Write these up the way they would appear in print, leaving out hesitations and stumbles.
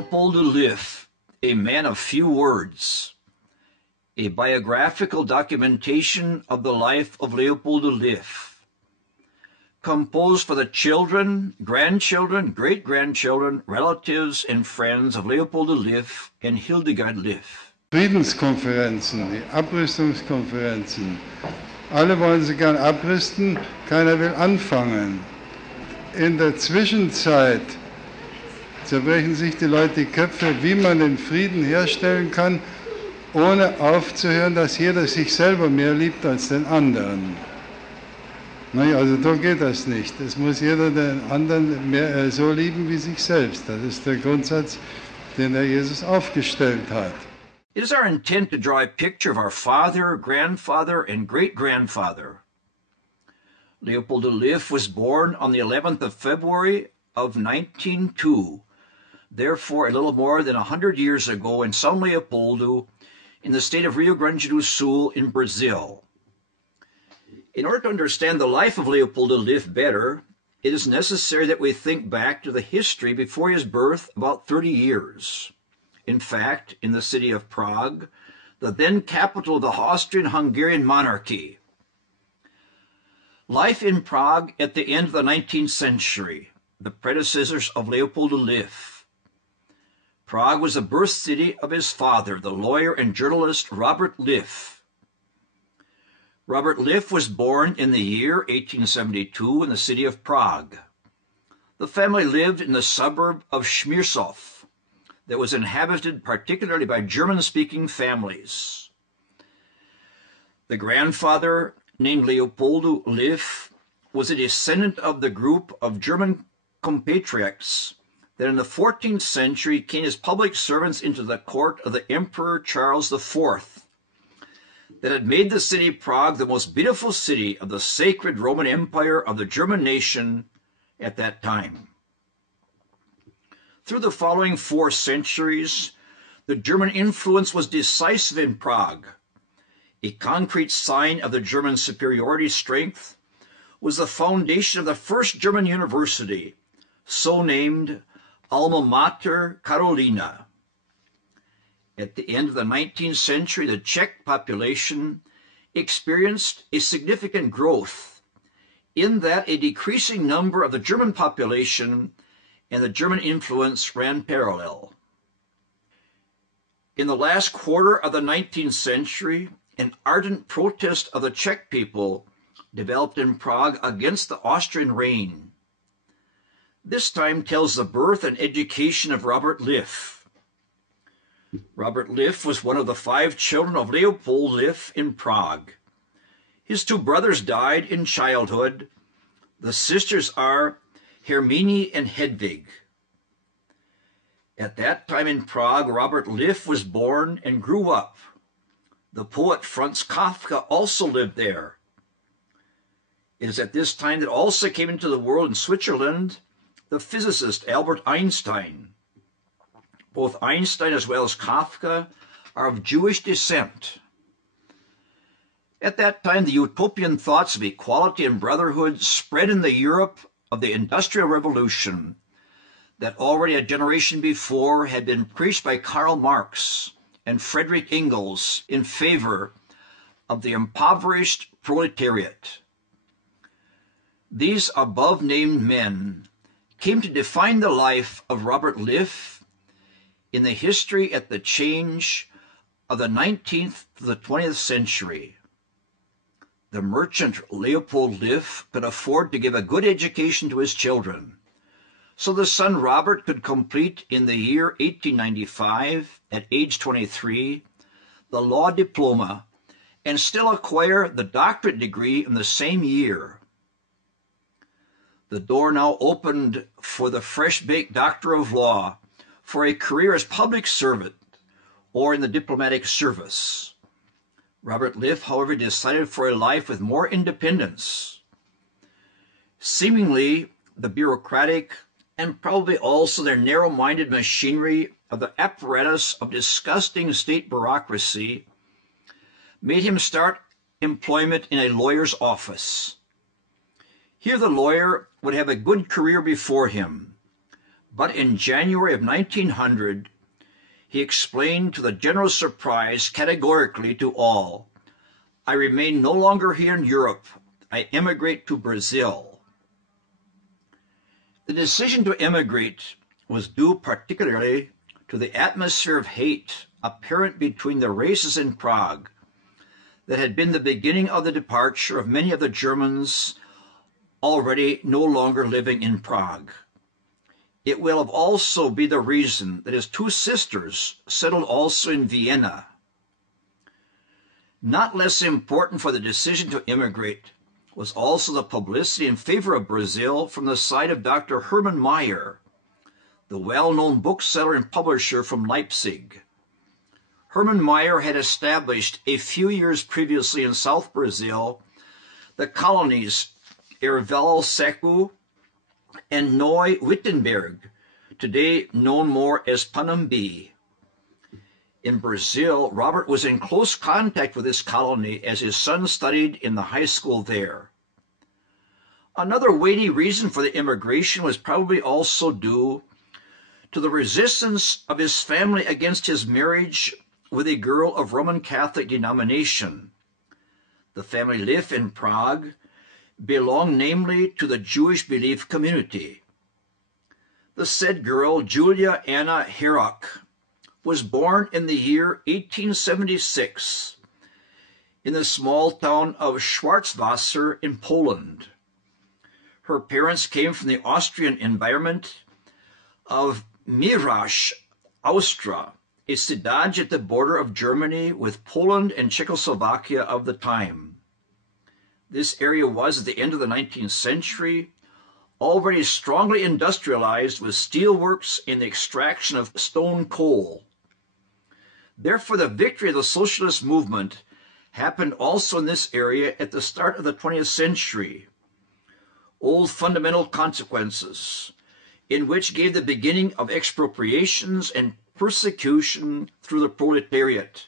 Leopoldo Löw, a man of few words. A biographical documentation of the life of Leopoldo Löw. Composed for the children, grandchildren, great-grandchildren, relatives and friends of Leopoldo Löw and Hildegard Löw. Friedenskonferenzen, die Abrüstungskonferenzen. Alle wollen sie gern abrüsten, keiner will anfangen. In der Zwischenzeit zerbrechen sich die Leute die Köpfe, wie man den Frieden herstellen kann, ohne aufzuhören, dass jeder sich selber mehr liebt als den anderen. Naja, also da geht das nicht. Es muss jeder den anderen mehr, so lieben wie sich selbst. Das ist der Grundsatz, den der Jesus aufgestellt hat. It is our intent to draw a picture of our father, grandfather, and great-grandfather. Leopoldo Löw was born on the 11th of February of 1902, therefore a little more than 100 years ago in São Leopoldo, in the state of Rio Grande do Sul in Brazil. In order to understand the life of Leopoldo Löw better, it is necessary that we think back to the history before his birth about 30 years. In fact, in the city of Prague, the then capital of the Austrian-Hungarian monarchy. Life in Prague at the end of the 19th century, the predecessors of Leopoldo Löw. Prague was the birth city of his father, the lawyer and journalist Robert Löw. Robert Löw was born in the year 1872 in the city of Prague. The family lived in the suburb of Śmierzów that was inhabited particularly by German-speaking families. The grandfather, named Leopoldo Löw, was a descendant of the group of German compatriots that in the 14th century came as public servants into the court of the Emperor Charles IV, that had made the city Prague the most beautiful city of the sacred Roman Empire of the German nation at that time. Through the following 4 centuries, the German influence was decisive in Prague. A concrete sign of the German superiority strength was the foundation of the first German university, so named Alma Mater Carolina. At the end of the 19th century, the Czech population experienced a significant growth, in that a decreasing number of the German population and the German influence ran parallel. In the last quarter of the 19th century, an ardent protest of the Czech people developed in Prague against the Austrian reign. This time tells the birth and education of Robert Löw. Robert Löw was one of the 5 children of Leopold Löw in Prague. His 2 brothers died in childhood. The sisters are Hermine and Hedwig. At that time in Prague, Robert Löw was born and grew up. The poet Franz Kafka also lived there. It is at this time that also came into the world in Switzerland the physicist Albert Einstein. Both Einstein as well as Kafka are of Jewish descent. At that time, the utopian thoughts of equality and brotherhood spread in the Europe of the Industrial Revolution that already a generation before had been preached by Karl Marx and Friedrich Engels in favor of the impoverished proletariat. These above-named men came to define the life of Robert Löw in the history at the change of the 19th to the 20th century. The merchant Leopold Löw could afford to give a good education to his children, so the son Robert could complete in the year 1895, at age 23, the law diploma and still acquire the doctorate degree in the same year. The door now opened for the fresh-baked doctor of law for a career as public servant or in the diplomatic service. Robert Löw, however, decided for a life with more independence. Seemingly, the bureaucratic and probably also their narrow-minded machinery of the apparatus of disgusting state bureaucracy made him start employment in a lawyer's office. Here the lawyer would have a good career before him, But in January of 1900, he explained to the general surprise categorically to all, "I remain no longer here in Europe. I emigrate to Brazil." The decision to emigrate was due particularly to the atmosphere of hate apparent between the races in Prague that had been the beginning of the departure of many of the Germans already no longer living in Prague. It will have also be the reason that his two sisters settled also in Vienna. Not less important for the decision to immigrate was also the publicity in favor of Brazil from the side of Dr. Hermann Meyer, the well-known bookseller and publisher from Leipzig. Hermann Meyer had established a few years previously in South Brazil the colonies Erval Seco and Neu-Wittenberg, today known more as Panambi. In Brazil, Robert was in close contact with this colony as his son studied in the high school there. Another weighty reason for the immigration was probably also due to the resistance of his family against his marriage with a girl of Roman Catholic denomination. The family lived in Prague, belonged namely to the Jewish belief community. The said girl, Julia Anna Herok, was born in the year 1876 in the small town of Schwarzwasser in Poland. Her parents came from the Austrian environment of Mirash, Austria, a citadel at the border of Germany with Poland and Czechoslovakia of the time. This area was, at the end of the 19th century, already strongly industrialized with steelworks and the extraction of stone coal. Therefore, the victory of the socialist movement happened also in this area at the start of the 20th century. Old fundamental consequences, in which gave the beginning of expropriations and persecution through the proletariat,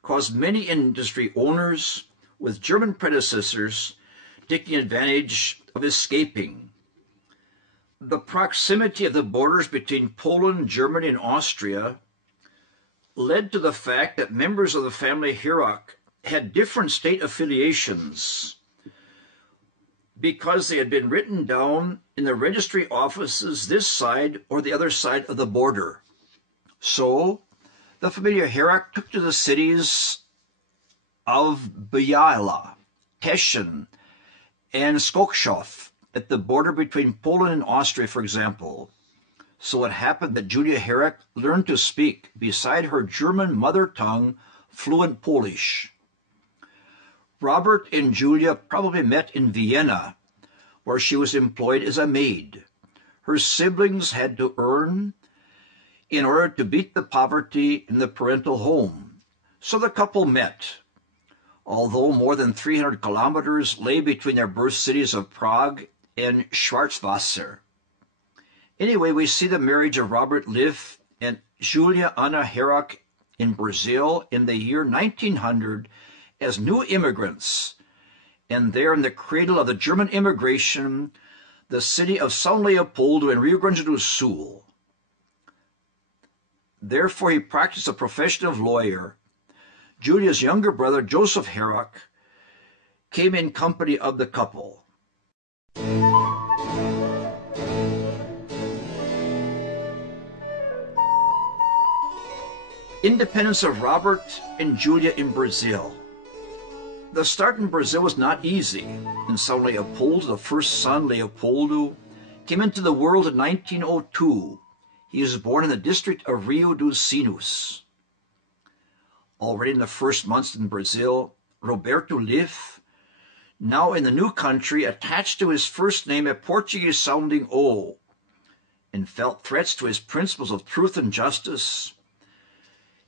caused many industry owners, with German predecessors, taking advantage of escaping. The proximity of the borders between Poland, Germany, and Austria led to the fact that members of the family Herok had different state affiliations because they had been written down in the registry offices this side or the other side of the border. So, the family Herok took to the cities of Biała, Teschen, and Skoczów at the border between Poland and Austria, for example. So it happened that Julia Herok learned to speak, beside her German mother tongue, fluent Polish. Robert and Julia probably met in Vienna, where she was employed as a maid. Her siblings had to earn in order to beat the poverty in the parental home. So the couple met. Although more than 300 kilometers lay between their birth cities of Prague and Schwarzwasser. Anyway, we see the marriage of Robert Liff and Julia Anna Herok in Brazil in the year 1900 as new immigrants, and there in the cradle of the German immigration, the city of São Leopoldo in Rio Grande do Sul. Therefore, he practiced the profession of lawyer. Julia's younger brother, Joseph Herok, came in company of the couple. Independence of Robert and Julia in Brazil. The start in Brazil was not easy. In São Leopoldo, the first son, Leopoldo, came into the world in 1902. He was born in the district of Rio dos Sinos. Already in the first months in Brazil, Roberto Liff, now in the new country, attached to his first name a Portuguese-sounding O, and felt threats to his principles of truth and justice,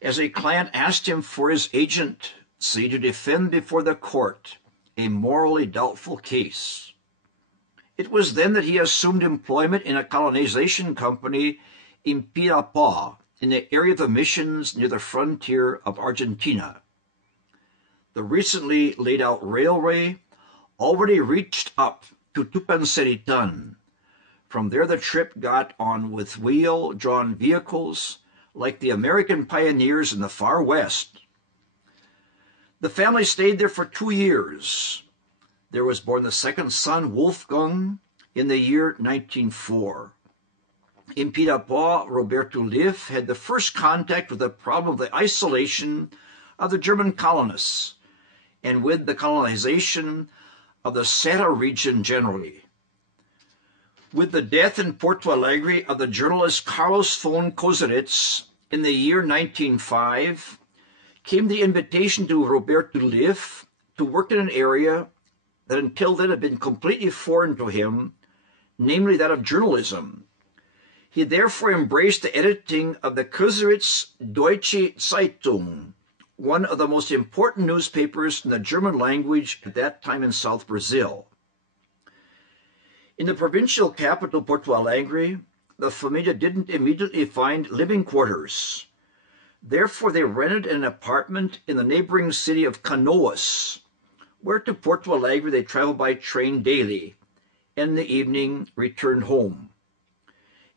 as a client asked him for his agency to defend before the court a morally doubtful case. It was then that he assumed employment in a colonization company in Pirapó, in the area of the missions near the frontier of Argentina. The recently laid-out railway already reached up to Tupanceritan, From there the trip got on with wheel-drawn vehicles like the American pioneers in the far west. The family stayed there for 2 years. There was born the second son, Wolfgang, in the year 1904. In Pirapó, Roberto Löw had the first contact with the problem of the isolation of the German colonists and with the colonization of the Serra region generally. With the death in Porto Alegre of the journalist Carlos von Kozeritz in the year 1905, came the invitation to Roberto Löw to work in an area that until then had been completely foreign to him, namely that of journalism. He therefore embraced the editing of the Kozeritz Deutsche Zeitung, one of the most important newspapers in the German language at that time in South Brazil. In the provincial capital, Porto Alegre, the familia didn't immediately find living quarters. Therefore, they rented an apartment in the neighboring city of Canoas, where to Porto Alegre they traveled by train daily, and in the evening returned home.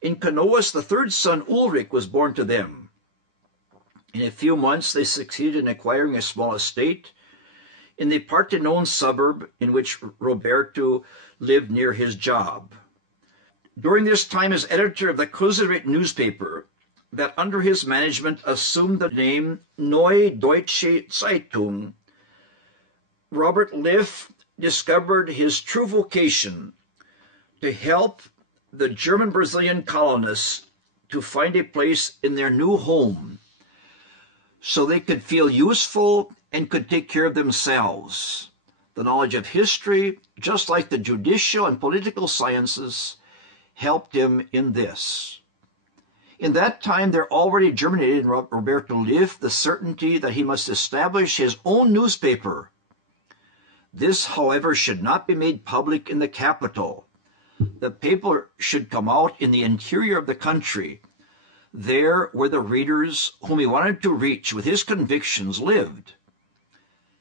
In Canoas, the third son, Ulrich, was born to them. In a few months, they succeeded in acquiring a small estate in the partly-known suburb in which Roberto lived near his job. During this time as editor of the Kozeritz newspaper, that under his management assumed the name Neue Deutsche Zeitung, Robert Löw discovered his true vocation to help the German Brazilian colonists to find a place in their new home so they could feel useful and could take care of themselves. The knowledge of history, just like the judicial and political sciences, helped him in this. In that time, there already germinated in Roberto Löw the certainty that he must establish his own newspaper. This, however, should not be made public in the capital. The paper should come out in the interior of the country, there where the readers whom he wanted to reach with his convictions lived.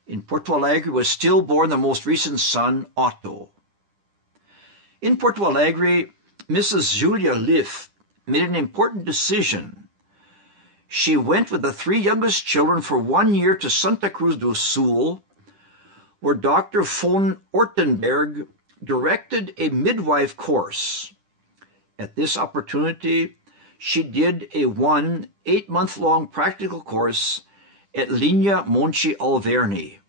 In Porto Alegre was still born the most recent son, Otto. In Porto Alegre, Mrs. Julia Löw made an important decision. She went with the 3 youngest children for 1 year to Santa Cruz do Sul, where Dr. von Ortenberg directed a midwife course. At this opportunity, she did a 8-month-long practical course at Linha Monte Alverne.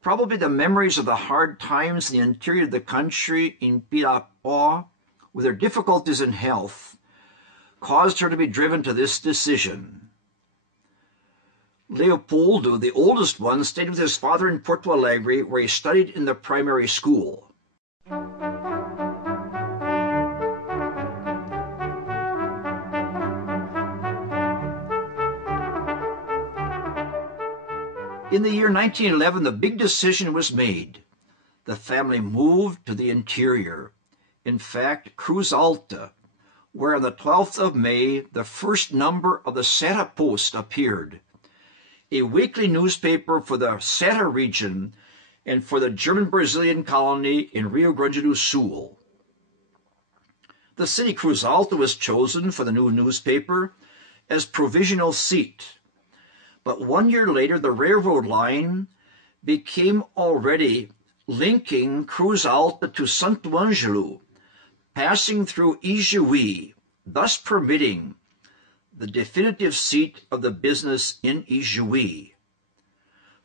Probably the memories of the hard times in the interior of the country in Pirapó, with their difficulties in health, caused her to be driven to this decision. Leopoldo, the oldest one, stayed with his father in Porto Alegre, where he studied in the primary school. In the year 1911, the big decision was made. The family moved to the interior. In fact, Cruz Alta, where on the 12th of May, the first number of the Serra Post appeared, a weekly newspaper for the Serra region and for the German Brazilian colony in Rio Grande do Sul. The city Cruz Alta was chosen for the new newspaper as provisional seat. But 1 year later, the railroad line became already linking Cruz Alta to Santo Angelo, passing through Ijuí, thus permitting the definitive seat of the business in Ijuí.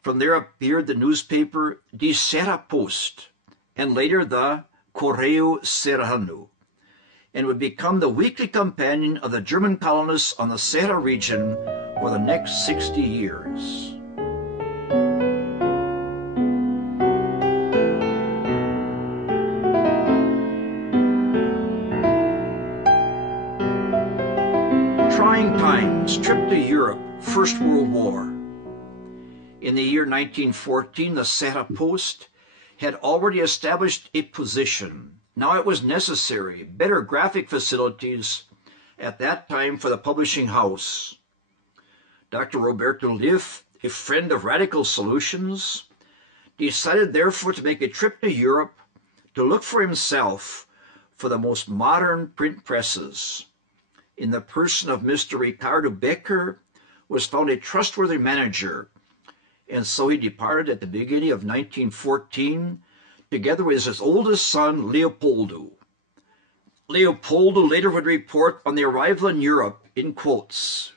From there appeared the newspaper De Serra Post, and later the Correio Serrano, and would become the weekly companion of the German colonists on the Serra region for the next 60 years. Trying times, trip to Europe, First World War. In the year 1914, the Serra Post had already established a position. Now it was necessary, better graphic facilities at that time for the publishing house. Dr. Roberto Löw, a friend of radical solutions, decided therefore to make a trip to Europe to look for himself for the most modern print presses. In the person of Mr. Ricardo Becker was found a trustworthy manager, and so he departed at the beginning of 1914, together with his oldest son, Leopoldo. Leopoldo later would report on the arrival in Europe, in quotes,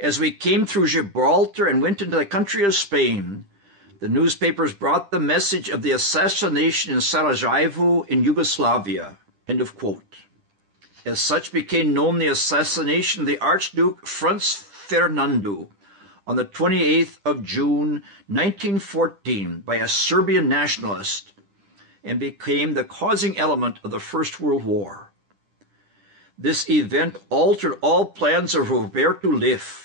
"As we came through Gibraltar and went into the country of Spain, the newspapers brought the message of the assassination in Sarajevo in Yugoslavia," end of quote. As such became known the assassination of the Archduke Franz Ferdinand on the 28th of June 1914 by a Serbian nationalist, and became the causing element of the First World War. This event altered all plans of Roberto Löw.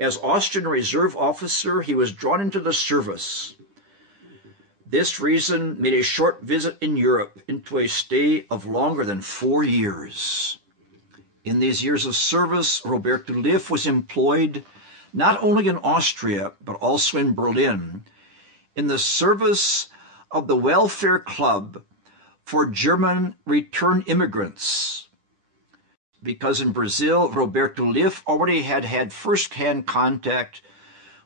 As Austrian reserve officer, he was drawn into the service. This reason made a short visit in Europe into a stay of longer than 4 years. In these years of service, Roberto Löw was employed not only in Austria, but also in Berlin, in the service of the Welfare Club for German return immigrants. Because in Brazil, Roberto Löw already had first-hand contact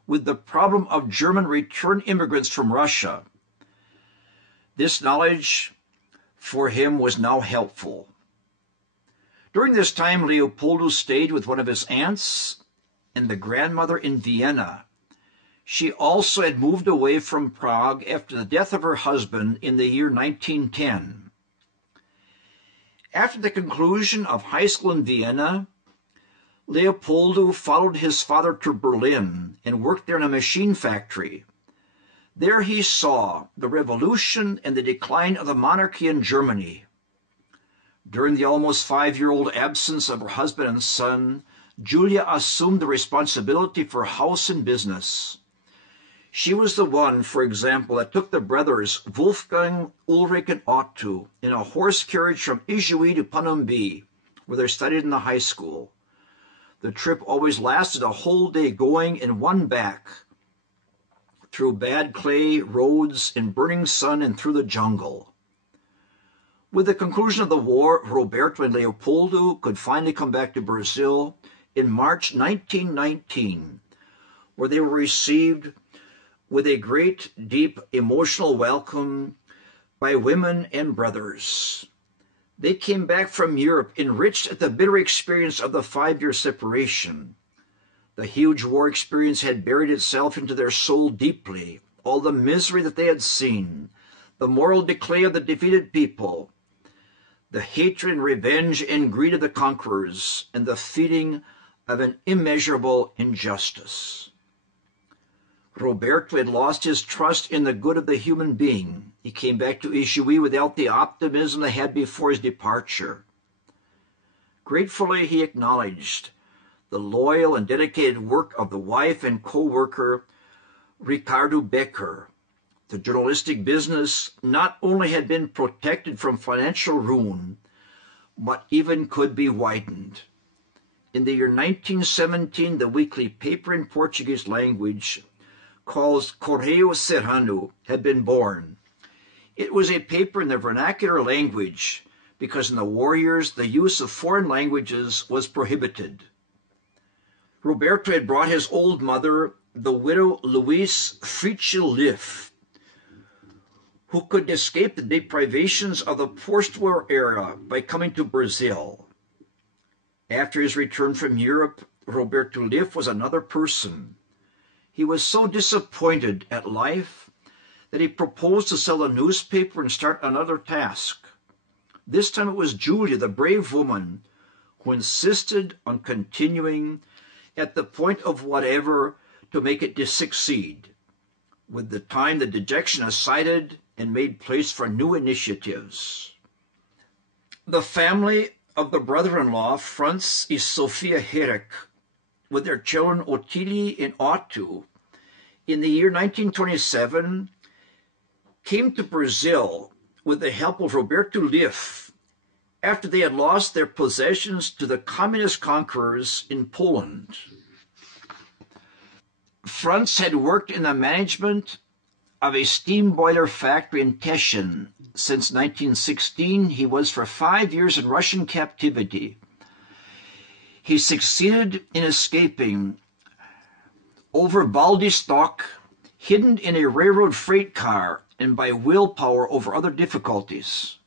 with the problem of German return immigrants from Russia. This knowledge for him was now helpful. During this time, Leopoldo stayed with one of his aunts and the grandmother in Vienna. She also had moved away from Prague after the death of her husband in the year 1910. After the conclusion of high school in Vienna, Leopoldo followed his father to Berlin and worked there in a machine factory. There he saw the revolution and the decline of the monarchy in Germany. During the almost 5-year-old absence of her husband and son, Julia assumed the responsibility for house and business. She was the one, for example, that took the brothers Wolfgang, Ulrich, and Otto in a horse carriage from Ijuí to Panambi, where they studied in the high school. The trip always lasted a whole day going and one back, through bad clay roads, in burning sun, and through the jungle. With the conclusion of the war, Roberto and Leopoldo could finally come back to Brazil in March 1919, where they were received with a great, deep, emotional welcome by women and brothers. They came back from Europe enriched at the bitter experience of the 5-year separation. The huge war experience had buried itself into their soul deeply, all the misery that they had seen, the moral decay of the defeated people, the hatred and revenge and greed of the conquerors, and the feeling of an immeasurable injustice. Roberto had lost his trust in the good of the human being. He came back to Ijuí without the optimism they had before his departure. Gratefully, he acknowledged the loyal and dedicated work of the wife and co-worker Ricardo Becker. The journalistic business not only had been protected from financial ruin, but even could be widened. In the year 1917, the weekly paper in Portuguese language, called Correio Serrano, had been born. It was a paper in the vernacular language, because in the war years the use of foreign languages was prohibited. Roberto had brought his old mother, the widow Louise Fritzl Löw, who could escape the deprivations of the post-war era by coming to Brazil. After his return from Europe, Roberto Löw was another person. He was so disappointed at life that he proposed to sell a newspaper and start another task. This time it was Julia, the brave woman, who insisted on continuing at the point of whatever to make it succeed. With the time, the dejection assided and made place for new initiatives. The family of the brother-in-law, Franz and Sophia Herrick, with their children Ottilie and Otto, in the year 1927, came to Brazil with the help of Roberto Löw after they had lost their possessions to the communist conquerors in Poland. Franz had worked in the management of a steam boiler factory in Teschen. Since 1916, he was for 5 years in Russian captivity. He succeeded in escaping over Vladivostok, hidden in a railroad freight car, and by willpower over other difficulties.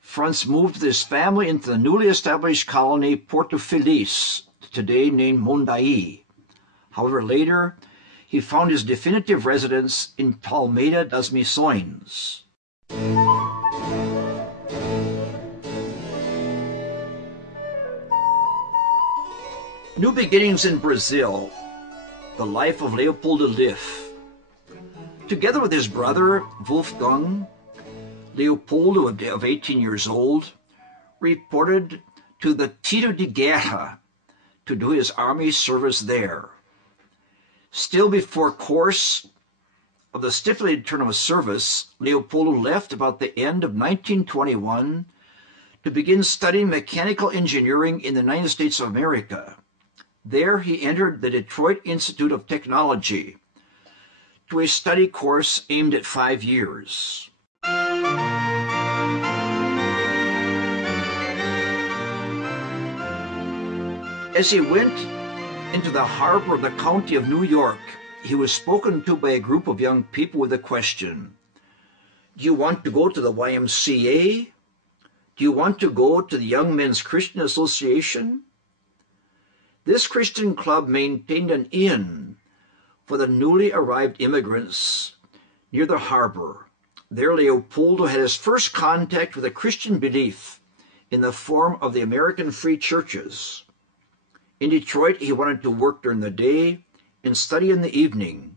Franz moved with his family into the newly established colony Porto Feliz, today named Mondai. However, later, he found his definitive residence in Palmeira das Missões. New beginnings in Brazil. The life of Leopoldo Löw. Together with his brother, Wolfgang, Leopoldo, of 18 years old, reported to the Tiro de Guerra to do his army service there. Still before course of the stipulated term of service, Leopoldo left about the end of 1921 to begin studying mechanical engineering in the United States of America. There he entered the Detroit Institute of Technology to a study course aimed at 5 years. As he went into the harbor of the county of New York, he was spoken to by a group of young people with a question. Do you want to go to the YMCA? Do you want to go to the Young Men's Christian Association? This Christian club maintained an inn for the newly arrived immigrants near the harbor. There Leopoldo had his first contact with a Christian belief in the form of the American Free Churches. In Detroit, he wanted to work during the day and study in the evening.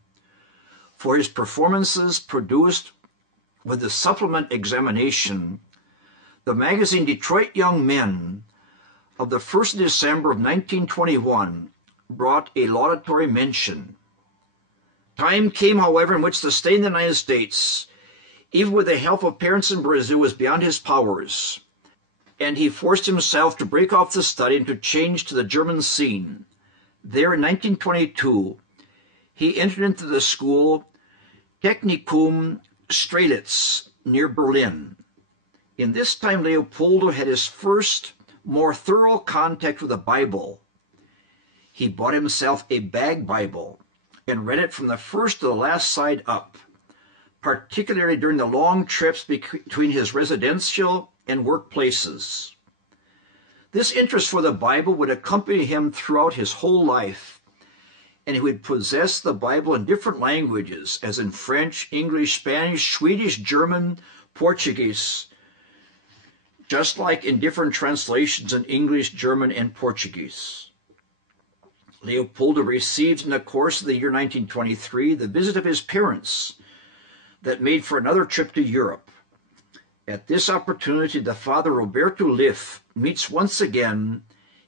For his performances produced with the supplement examination, the magazine Detroit Young Men of the 1st of December of 1921 brought a laudatory mention. Time came, however, in which to stay in the United States, even with the help of parents in Brazil, was beyond his powers, and he forced himself to break off the study and to change to the German scene. There in 1922, he entered into the school Technikum Strelitz near Berlin. In this time, Leopoldo had his first, more thorough contact with the Bible. He bought himself a bag Bible and read it from the first to the last side up, particularly during the long trips between his residential and workplaces. This interest for the Bible would accompany him throughout his whole life, and he would possess the Bible in different languages, as in French, English, Spanish, Swedish, German, Portuguese, just like in different translations in English, German, and Portuguese. Leopoldo received in the course of the year 1923 the visit of his parents that made for another trip to Europe. At this opportunity, the father, Roberto Löw, meets once again,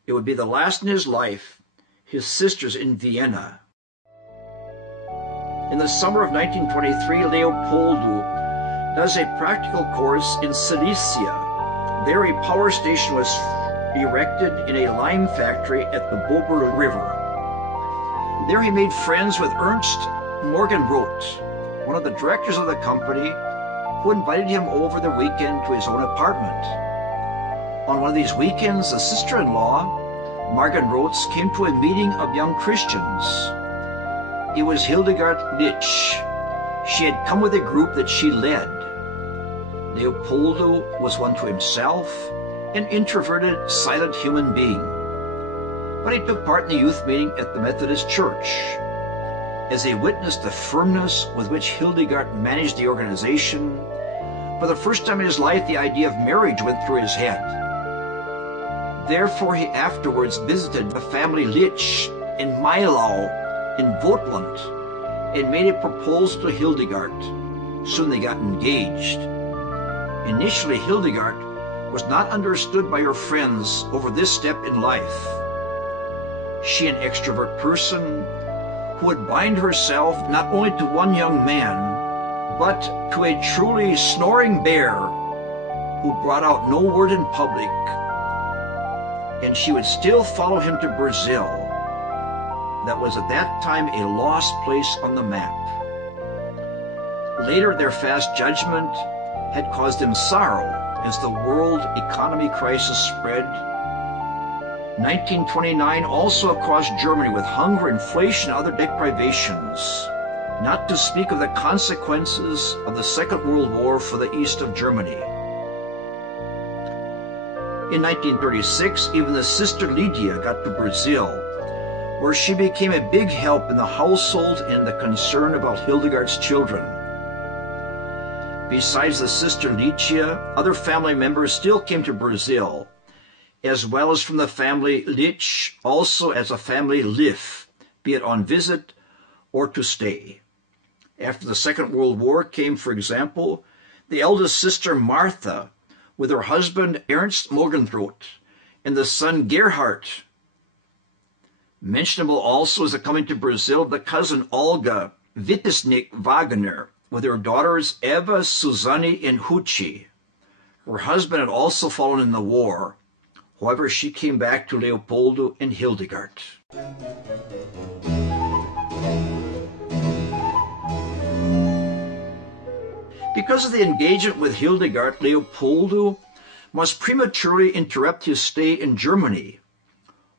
it would be the last in his life, his sisters in Vienna. In the summer of 1923, Leopoldo does a practical course in Silesia. There a power station was erected in a lime factory at the Bober River. There he made friends with Ernst Morgenroth, one of the directors of the company, who invited him over the weekend to his own apartment. On one of these weekends, the sister-in-law, Morgenroths, came to a meeting of young Christians. It was Hildegard Dietz. She had come with a group that she led. Leopoldo was one to himself, an introverted, silent human being. But he took part in the youth meeting at the Methodist Church. As he witnessed the firmness with which Hildegard managed the organization, for the first time in his life, the idea of marriage went through his head. Therefore, he afterwards visited the family Litsch in Mailau in Vogtland and made a proposal to Hildegard. Soon they got engaged. Initially, Hildegard was not understood by her friends over this step in life. She, an extrovert person, who would bind herself not only to one young man, but to a truly snoring bear who brought out no word in public, and she would still follow him to Brazil, that was at that time a lost place on the map. Later, their fast judgment had caused them sorrow as the world economy crisis spread. 1929 also across Germany with hunger, inflation, and other deprivations, not to speak of the consequences of the Second World War for the east of Germany. In 1936, even the sister Lydia got to Brazil, where she became a big help in the household and the concern about Hildegard's children. Besides the sister Lydia, other family members still came to Brazil, as well as from the family Dietz, also as a family Löw, be it on visit or to stay. After the Second World War came, for example, the eldest sister Martha, with her husband Ernst Morgenthrodt and the son Gerhard. Mentionable also is the coming to Brazil of the cousin Olga Wittesnik Wagner, with her daughters Eva, Susanne, and Huchi. Her husband had also fallen in the war. However, she came back to Leopoldo and Hildegard. Because of the engagement with Hildegard, Leopoldo must prematurely interrupt his stay in Germany.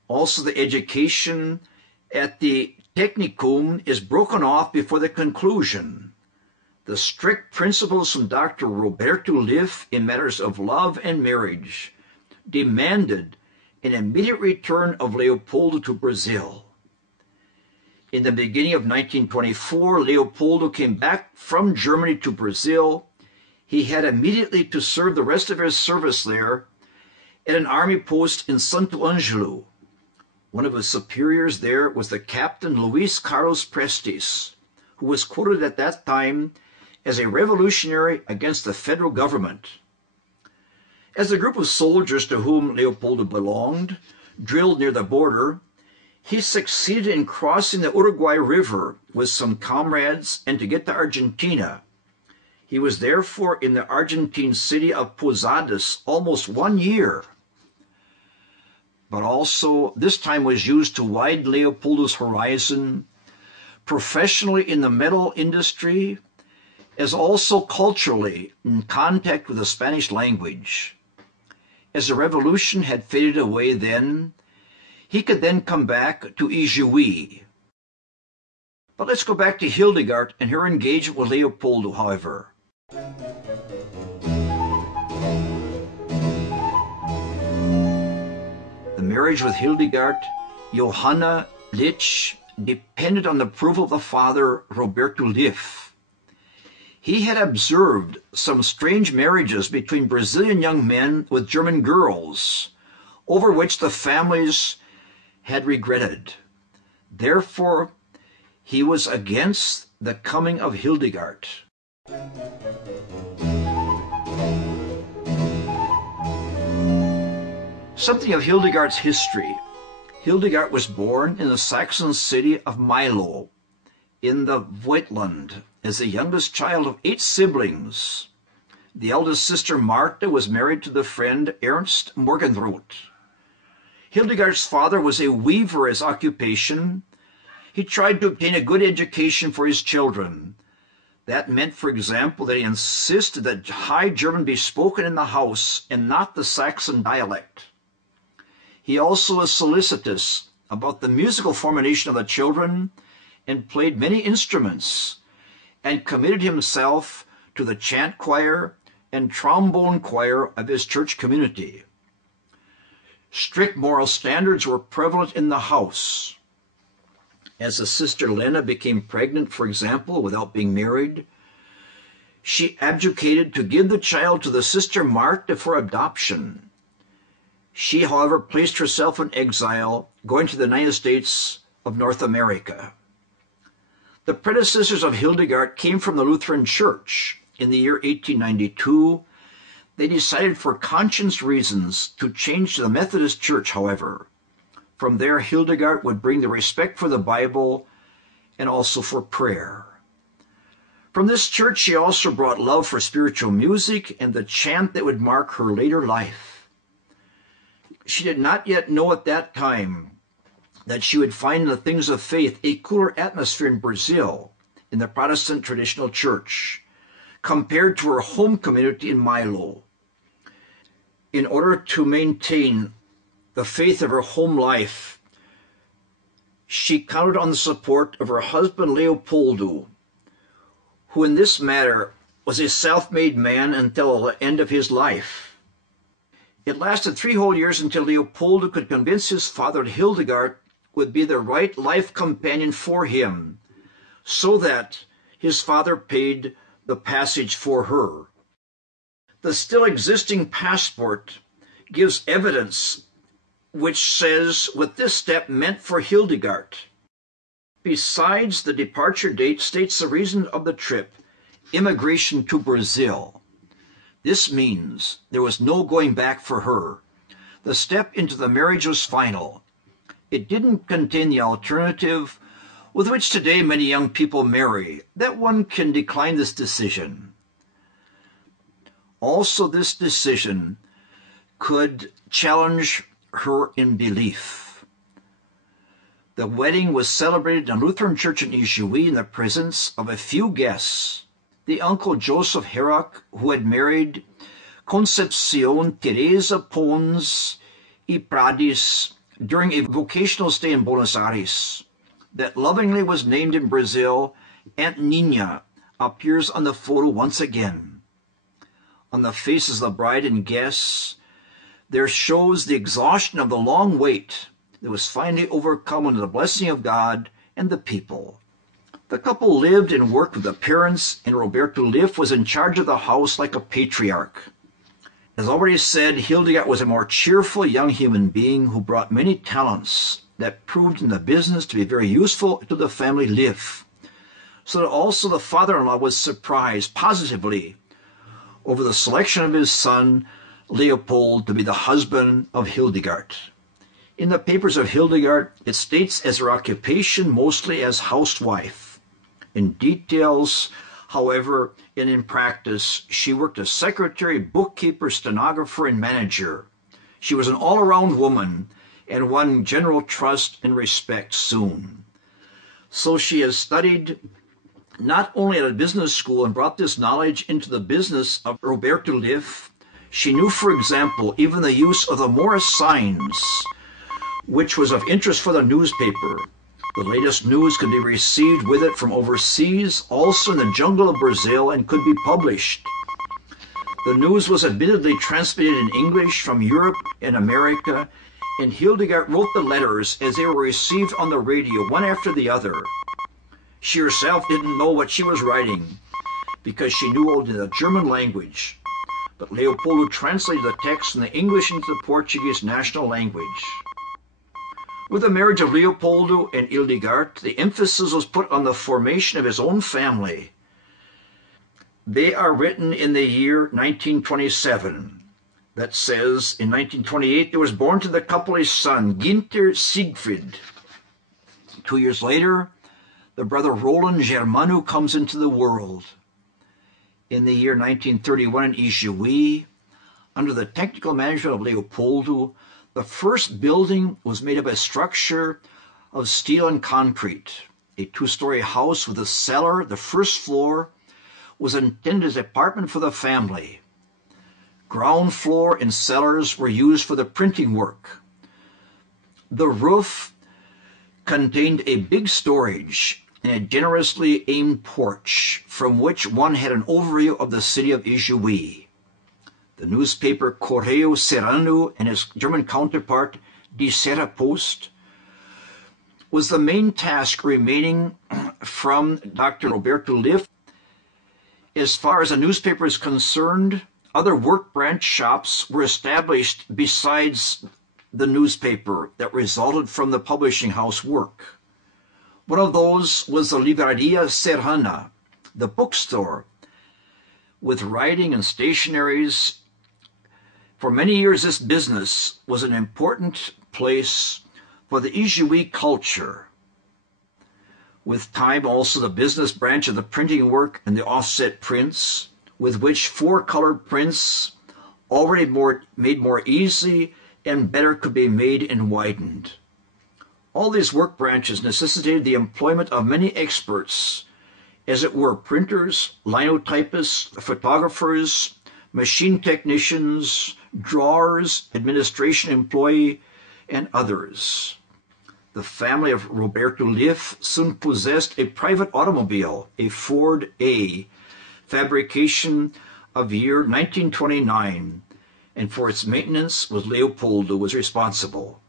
Also, the education at the Technikum is broken off before the conclusion. The strict principles from Dr. Roberto Löw in matters of love and marriage demanded an immediate return of Leopoldo to Brazil. In the beginning of 1924, Leopoldo came back from Germany to Brazil. He had immediately to serve the rest of his service there at an army post in Santo Angelo. One of his superiors there was the Captain Luis Carlos Prestes, who was quoted at that time as a revolutionary against the federal government. As the group of soldiers to whom Leopoldo belonged drilled near the border, he succeeded in crossing the Uruguay River with some comrades and to get to Argentina. He was therefore in the Argentine city of Posadas almost 1 year. But also, this time was used to widen Leopoldo's horizon, professionally in the metal industry, as also culturally in contact with the Spanish language. As the revolution had faded away then, he could then come back to Ijuí. But let's go back to Hildegard and her engagement with Leopoldo, however. The marriage with Hildegard, Johanna Dietz, depended on the approval of the father, Roberto Löw. He had observed some strange marriages between Brazilian young men with German girls, over which the families had regretted. Therefore, he was against the coming of Hildegard. Something of Hildegard's history. Hildegard was born in the Saxon city of Milo, in the Voigtland, as the youngest child of 8 siblings. The eldest sister Martha was married to the friend Ernst Morgenthrodt. Hildegard's father was a weaver as occupation. He tried to obtain a good education for his children. That meant, for example, that he insisted that High German be spoken in the house and not the Saxon dialect. He also was solicitous about the musical formation of the children and played many instruments and committed himself to the chant choir and trombone choir of his church community. Strict moral standards were prevalent in the house. As the sister Lena became pregnant, for example, without being married, she abdicated to give the child to the sister Martha for adoption. She, however, placed herself in exile, going to the United States of North America. The predecessors of Hildegard came from the Lutheran Church. In the year 1892, they decided for conscience reasons to change to the Methodist Church, however. From there, Hildegard would bring the respect for the Bible and also for prayer. From this church, she also brought love for spiritual music and the chant that would mark her later life. She did not yet know at that time that she would find in the things of faith a cooler atmosphere in Brazil, in the Protestant traditional church. compared to her home community in Milo. In order to maintain the faith of her home life, she counted on the support of her husband Leopoldo, who in this matter was a self-made man until the end of his life. It lasted 3 whole years until Leopoldo could convince his father that Hildegard would be the right life companion for him, so that his father paid the passage for her. The still existing passport gives evidence which says what this step meant for Hildegard. Besides, the departure date states the reason of the trip: immigration to Brazil. This means there was no going back for her. The step into the marriage was final. It didn't contain the alternative with which today many young people marry, that one can decline this decision. Also, this decision could challenge her in belief. The wedding was celebrated in a Lutheran church in Ijuí in the presence of a few guests. The uncle Joseph Heroc, who had married Concepcion Teresa Pons y Pradis during a vocational stay in Buenos Aires, that lovingly was named in Brazil Aunt Nina, appears on the photo once again. On the faces of the bride and guests, there shows the exhaustion of the long wait that was finally overcome under the blessing of God and the people. The couple lived and worked with the parents, and Roberto Löw was in charge of the house like a patriarch. As already said, Hildegard was a more cheerful young human being who brought many talents that proved in the business to be very useful to the family Löw, so that also the father-in-law was surprised positively over the selection of his son Leopold to be the husband of Hildegard. In the papers of Hildegard, it states as her occupation mostly as housewife. In details, however, and in practice, she worked as secretary, bookkeeper, stenographer, and manager. She was an all-around woman and won general trust and respect soon. So she has studied not only at a business school and brought this knowledge into the business of Roberto Löw. She knew, for example, even the use of the Morse signs, which was of interest for the newspaper. The latest news could be received with it from overseas, also in the jungle of Brazil, and could be published. The news was admittedly transmitted in English from Europe and America, and Hildegard wrote the letters as they were received on the radio, one after the other. She herself didn't know what she was writing, because she knew only the German language. But Leopoldo translated the text from the English into the Portuguese national language. With the marriage of Leopoldo and Hildegard, the emphasis was put on the formation of his own family. They are written in the year 1927. That says, in 1928, there was born to the couple a son, Günther Siegfried. 2 years later, the brother Roland Germano comes into the world. In the year 1931 in Ijuí, under the technical management of Leopoldo, the first building was made of a structure of steel and concrete. A 2-story house with a cellar. The first floor was intended as an apartment for the family. Ground floor and cellars were used for the printing work. The roof contained a big storage and a generously aimed porch from which one had an overview of the city of Ijuí. The newspaper Correio Serrano and his German counterpart Die Serra Post was the main task remaining from Dr. Roberto Löw. As far as the newspaper is concerned, other work branch shops were established besides the newspaper that resulted from the publishing house work. One of those was the Livraria Serrana, the bookstore, with writing and stationaries. For many years, this business was an important place for the Ijuí culture. With time, also the business branch of the printing work and the offset prints, with which 4-colored prints, already made more easy and better, could be made and widened. All these work branches necessitated the employment of many experts as it were printers, linotypists, photographers, machine technicians, drawers, administration employee, and others. The family of Roberto Löw soon possessed a private automobile, a Ford A, fabrication of year 1929, and for its maintenance Leopoldo was responsible.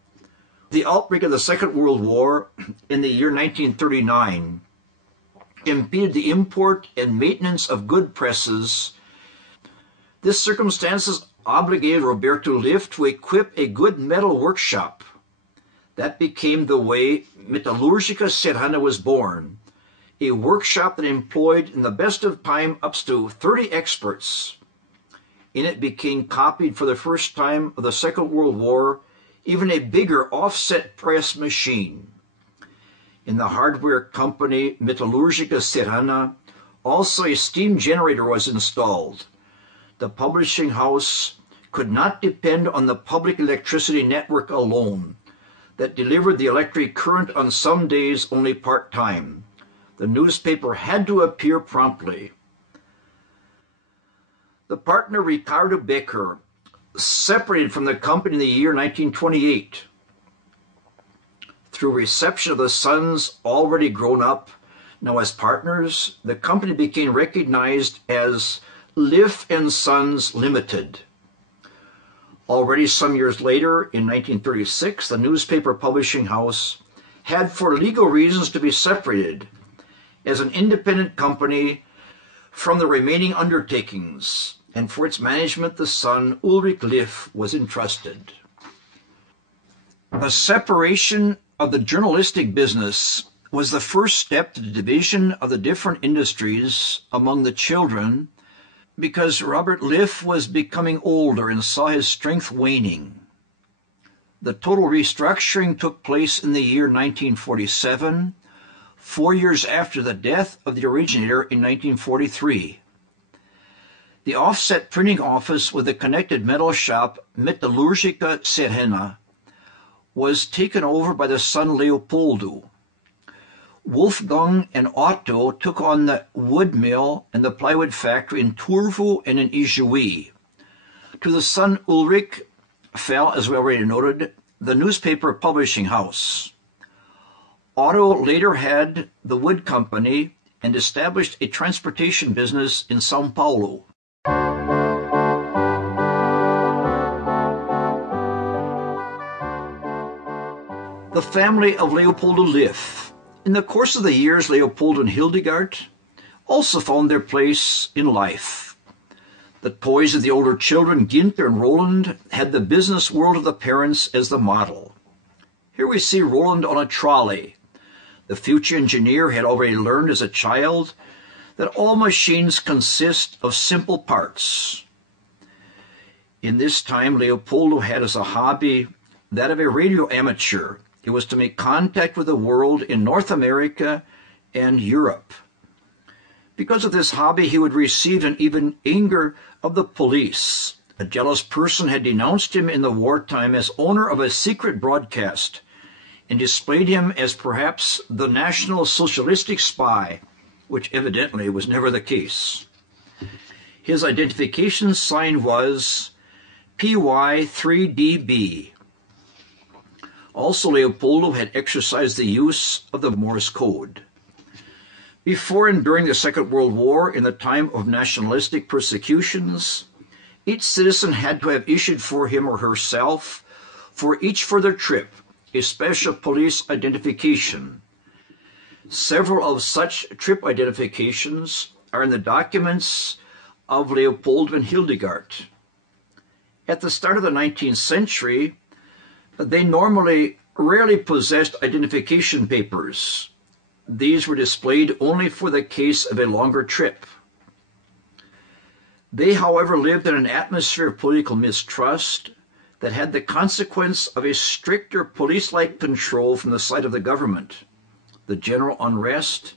The outbreak of the Second World War in the year 1939 impeded the import and maintenance of good presses. This circumstances obligated Roberto Löw to equip a good metal workshop. That became the way Metallurgica Serrana was born, a workshop that employed in the best of time up to 30 experts. In it became copied for the first time of the Second World War even a bigger offset press machine. In the hardware company Metallurgica Serrana, also a steam generator was installed. The publishing house could not depend on the public electricity network alone, that delivered the electric current on some days only part-time. The newspaper had to appear promptly. The partner Ricardo Becker separated from the company in the year 1928. Through reception of the sons already grown up, now as partners, the company became recognized as Löw & Sons Limited. Already some years later, in 1936, the newspaper publishing house had for legal reasons to be separated as an independent company from the remaining undertakings, and for its management the son Ulrich Löw was entrusted. The separation of the journalistic business was the first step to the division of the different industries among the children, because Robert Löw was becoming older and saw his strength waning. The total restructuring took place in the year 1947, 4 years after the death of the originator in 1943. The offset printing office with the connected metal shop Metallurgica Serrana was taken over by the son Leopoldo. Wolfgang and Otto took on the wood mill and the plywood factory in Turvu and in Ijuí. To the son Ulrich fell, as we already noted, the newspaper publishing house. Otto later had the wood company and established a transportation business in São Paulo. The family of Leopoldo Löw. In the course of the years, Leopold and Hildegard also found their place in life. The toys of the older children, Günther and Roland, had the business world of the parents as the model. Here we see Roland on a trolley. The future engineer had already learned as a child that all machines consist of simple parts. In this time, Leopoldo had as a hobby that of a radio amateur. It was to make contact with the world in North America and Europe. Because of this hobby, he would receive an even anger of the police. A jealous person had denounced him in the wartime as owner of a secret broadcast and displayed him as perhaps the National Socialistic spy, which evidently was never the case. His identification sign was PY3DB. Also, Leopoldo had exercised the use of the Morse code. Before and during the Second World War, in the time of nationalistic persecutions, each citizen had to have issued for him or herself, for each further trip, a special police identification. Several of such trip identifications are in the documents of Leopold and Hildegard. At the start of the 19th century, they rarely possessed identification papers. These were displayed only for the case of a longer trip. They, however, lived in an atmosphere of political mistrust that had the consequence of a stricter police-like control from the side of the government. The general unrest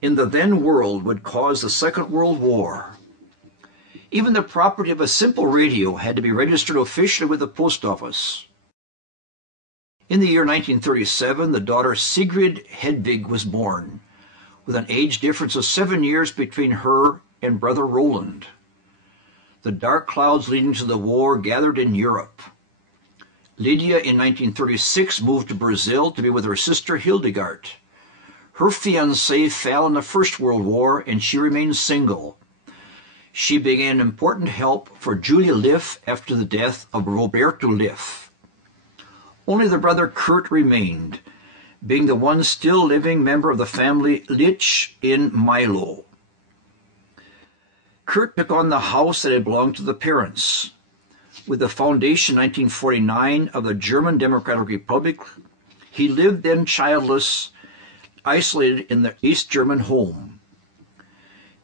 in the then world would cause the Second World War. Even the property of a simple radio had to be registered officially with the post office. In the year 1937, the daughter Sigrid Hedvig was born. with an age difference of 7 years between her and brother Roland. The dark clouds leading to the war gathered in Europe. Lydia in 1936 moved to Brazil to be with her sister Hildegard. Her fiancé fell in the First World War and she remained single. She began important help for Julia Löw after the death of Roberto Löw. Only the brother Kurt remained, being the one still living member of the family LÖTZSCH in Milo. Kurt took on the house that had belonged to the parents. With the foundation in 1949 of the German Democratic Republic, he lived then childless, isolated in the East German home.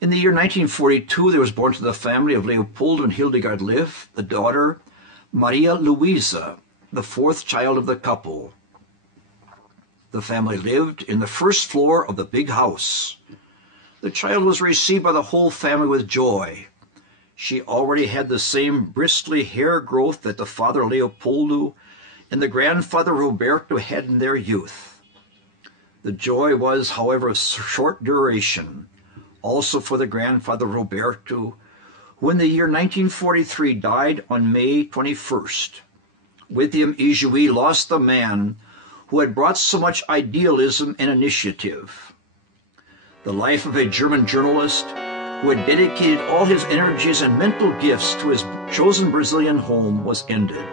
In the year 1942, there was born to the family of Leopoldo and Hildegard Löw, the daughter Maria Luisa, the fourth child of the couple. The family lived in the first floor of the big house. The child was received by the whole family with joy. She already had the same bristly hair growth that the father Leopoldo and the grandfather Roberto had in their youth. The joy was, however, of short duration, also for the grandfather Roberto, who in the year 1943 died on May 21st. With him, Ijui lost the man who had brought so much idealism and initiative. The life of a German journalist who had dedicated all his energies and mental gifts to his chosen Brazilian home was ended.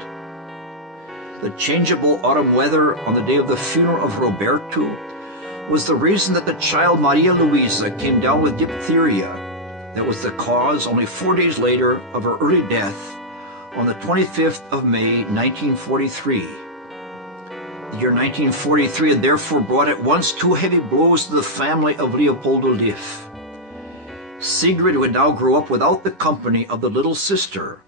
The changeable autumn weather on the day of the funeral of Roberto was the reason that the child Maria Luisa came down with diphtheria. That was the cause, only 4 days later, of her early death on the 25th of May, 1943. The year 1943 had therefore brought at once 2 heavy blows to the family of Leopoldo Löw. Sigrid would now grow up without the company of the little sister.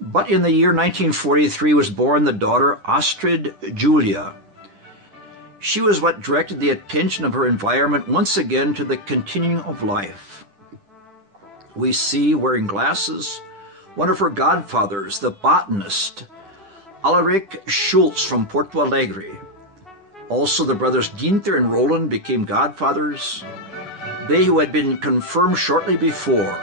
But in the year 1943 was born the daughter Astrid Julia. She was what directed the attention of her environment once again to the continuing of life. We see, wearing glasses, one of her godfathers, the botanist, Alaric Schultz from Porto Alegre. Also the brothers Günther and Roland became godfathers, they who had been confirmed shortly before.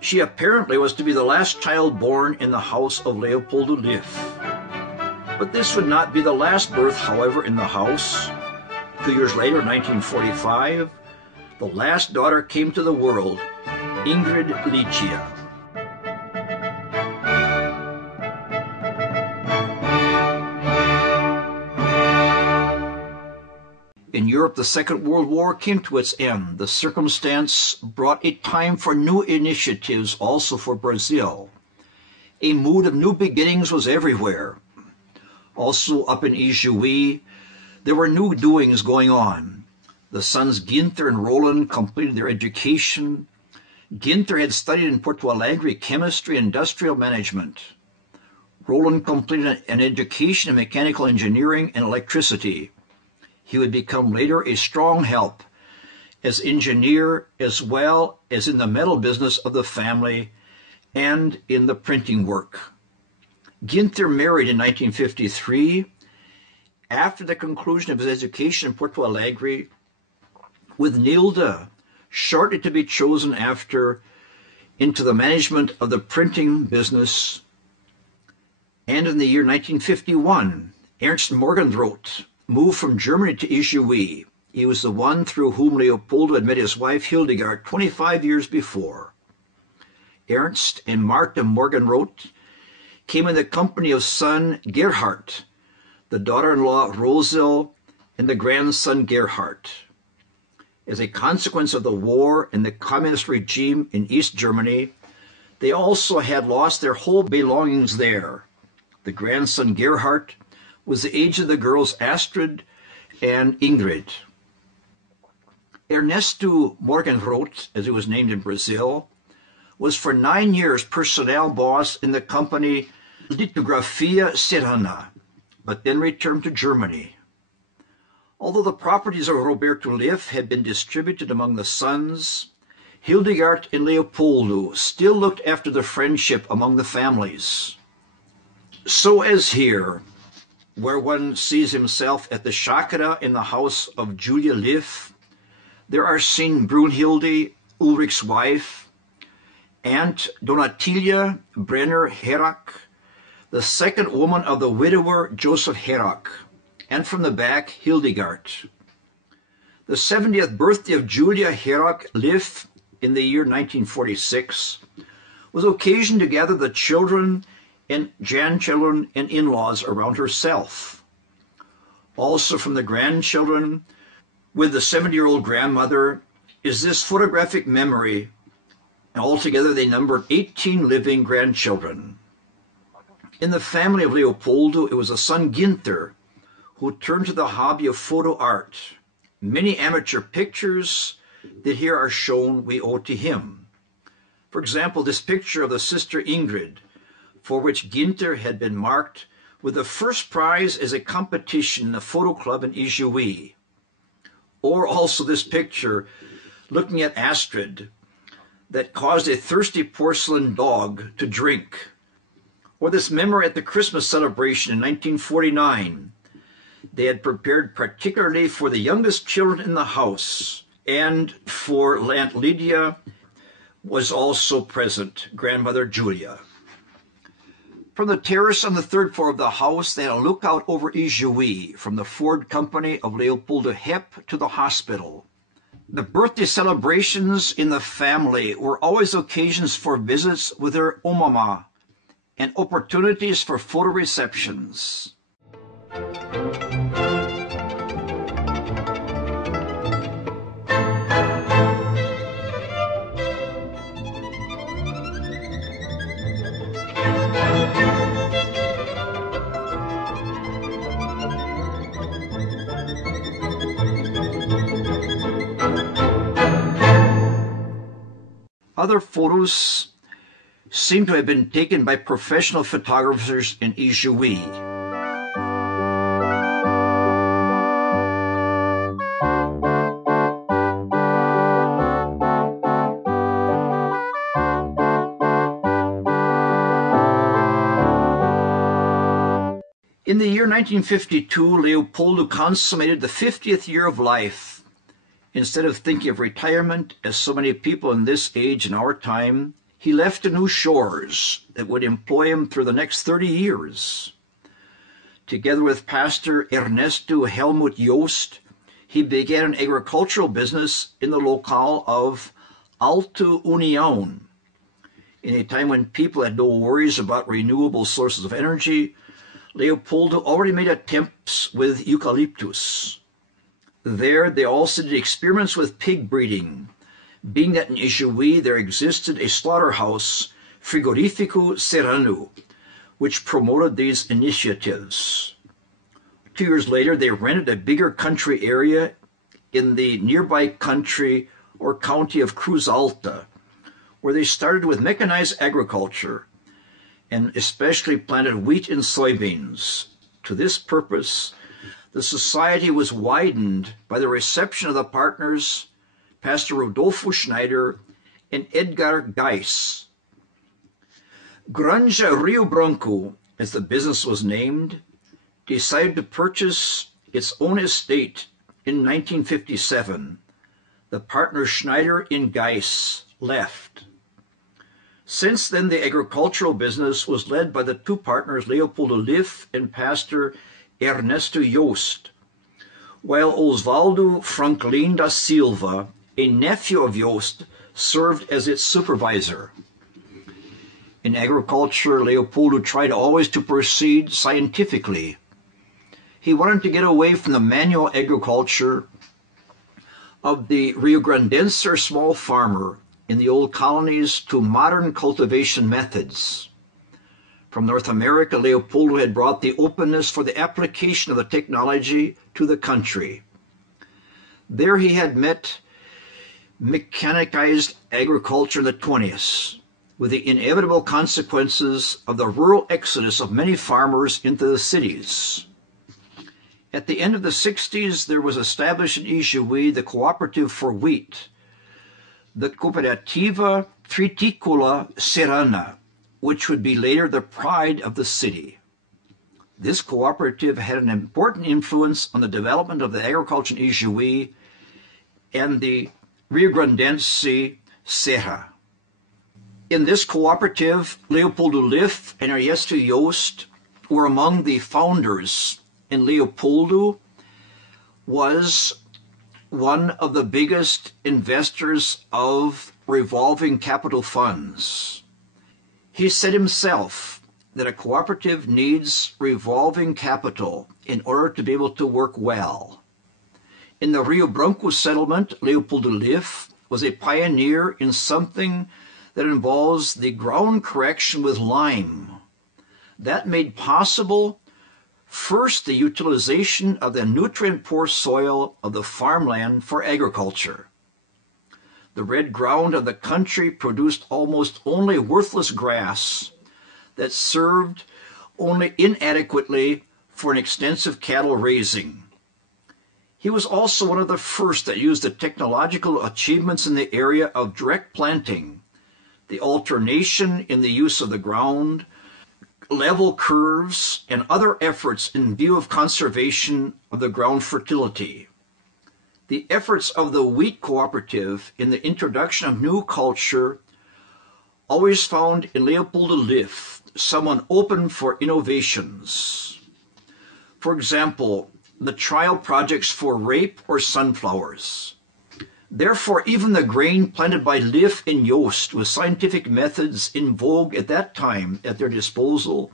She apparently was to be the last child born in the house of Leopoldo Löw. But this would not be the last birth, however, in the house. 2 years later, 1945, the last daughter came to the world, Ingrid Licia. In Europe, the Second World War came to its end. The circumstance brought a time for new initiatives also for Brazil. A mood of new beginnings was everywhere. Also up in Ijuí, there were new doings going on. The sons Günther and Roland completed their education. Günther had studied in Porto Alegre chemistry and industrial management. Roland completed an education in mechanical engineering and electricity. He would become later a strong help as engineer as well as in the metal business of the family and in the printing work. Günther married in 1953 after the conclusion of his education in Porto Alegre with Nilda, shortly to be chosen after into the management of the printing business. And in the year 1951, Ernst Morgenroth moved from Germany to Ijuí. He was the one through whom Leopoldo had met his wife Hildegard 25 years before. Ernst and Martha Morgenroth came in the company of son Gerhard, the daughter-in-law Rosel, and the grandson Gerhard. As a consequence of the war and the communist regime in East Germany, they also had lost their whole belongings there. The grandson Gerhard was the age of the girls Astrid and Ingrid. Ernesto Morgenroth, as he was named in Brazil, was for 9 years personnel boss in the company Litografia Serrana, but then returned to Germany. Although the properties of Roberto Löw had been distributed among the sons, Hildegard and Leopoldo still looked after the friendship among the families. So as here, where one sees himself at the Chácara in the house of Julia Löw, There are seen Brunhilde, Ulrich's wife, Aunt Donatilia Brenner Herak, the second woman of the widower Joseph Herak, and from the back, Hildegard. The 70th birthday of Julia Herak Löw in the year 1946 was occasioned to gather the children and grandchildren and in-laws around herself. Also from the grandchildren, with the 70-year-old grandmother, is this photographic memory. Altogether they numbered 18 living grandchildren. In the family of Leopoldo, it was a son Günther who turned to the hobby of photo art. Many amateur pictures that here are shown we owe to him. For example, this picture of the sister Ingrid, for which Günther had been marked with the first prize as a competition in the photo club in Ijoui. Or also this picture looking at Astrid that caused a thirsty porcelain dog to drink. Or this memory at the Christmas celebration in 1949. They had prepared particularly for the youngest children in the house, and for Aunt Lydia was also present, grandmother Julia. From the terrace on the third floor of the house, they had a lookout over Ijoui, from the Ford Company of Leopoldo Hep to the hospital. The birthday celebrations in the family were always occasions for visits with their omama and opportunities for photo receptions. Other photos seem to have been taken by professional photographers in Ijoui. In the year 1952, Leopoldo consummated the 50th year of life. Instead of thinking of retirement, as so many people in this age in our time, he left to new shores that would employ him through the next 30 years. Together with Pastor Ernesto Helmut Joost, he began an agricultural business in the locale of Alto Union. In a time when people had no worries about renewable sources of energy, Leopoldo already made attempts with eucalyptus. There, they also did experiments with pig breeding, being that in Ijoui there existed a slaughterhouse, Frigorifico Serrano, which promoted these initiatives. 2 years later, they rented a bigger country area in the nearby country or county of Cruz Alta, where they started with mechanized agriculture and especially planted wheat and soybeans. To this purpose, the society was widened by the reception of the partners, Pastor Rodolfo Schneider and Edgar Geiss. Granja Rio Branco, as the business was named, decided to purchase its own estate in 1957. The partners Schneider and Geiss left. Since then, the agricultural business was led by the two partners, Leopoldo Löw and Pastor Ernesto Joost, while Osvaldo Franklin da Silva, a nephew of Joost, served as its supervisor. In agriculture, Leopoldo tried always to proceed scientifically. He wanted to get away from the manual agriculture of the Rio Grandense or small farmer in the old colonies to modern cultivation methods. From North America, Leopoldo had brought the openness for the application of the technology to the country. There he had met mechanized agriculture in the 20s, with the inevitable consequences of the rural exodus of many farmers into the cities. At the end of the 60s, there was established in Ijoui the Cooperative for Wheat, the Cooperativa Friticola Serrana, which would be later the pride of the city. This cooperative had an important influence on the development of the agriculture in Ijoui and the biographical. In this cooperative, Leopoldo Löw and Ernesto Joost were among the founders, and Leopoldo was one of the biggest investors of revolving capital funds. He said himself that a cooperative needs revolving capital in order to be able to work well. In the Rio Branco settlement, Leopoldo Löw was a pioneer in something that involves the ground correction with lime. That made possible, first, the utilization of the nutrient-poor soil of the farmland for agriculture. The red ground of the country produced almost only worthless grass that served only inadequately for an extensive cattle raising. He was also one of the first that used the technological achievements in the area of direct planting, the alternation in the use of the ground, level curves, and other efforts in view of conservation of the ground fertility. The efforts of the wheat cooperative in the introduction of new culture always found in Leopoldo Löw someone open for innovations. For example, the trial projects for rape or sunflowers. Therefore, even the grain planted by Löw and Joost with scientific methods in vogue at that time at their disposal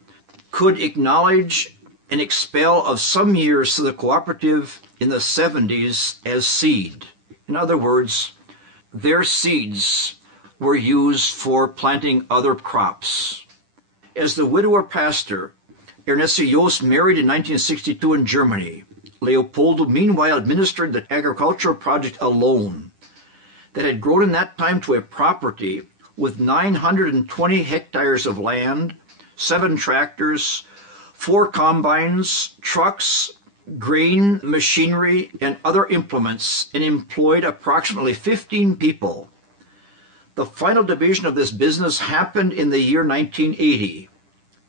could acknowledge an expel of some years to the cooperative in the 70s as seed. In other words, their seeds were used for planting other crops. As the widower pastor, Ernesto Joost married in 1962 in Germany. Leopoldo meanwhile administered the agricultural project alone that had grown in that time to a property with 920 hectares of land, 7 tractors, 4 combines, trucks, grain, machinery, and other implements, and employed approximately 15 people. The final division of this business happened in the year 1980.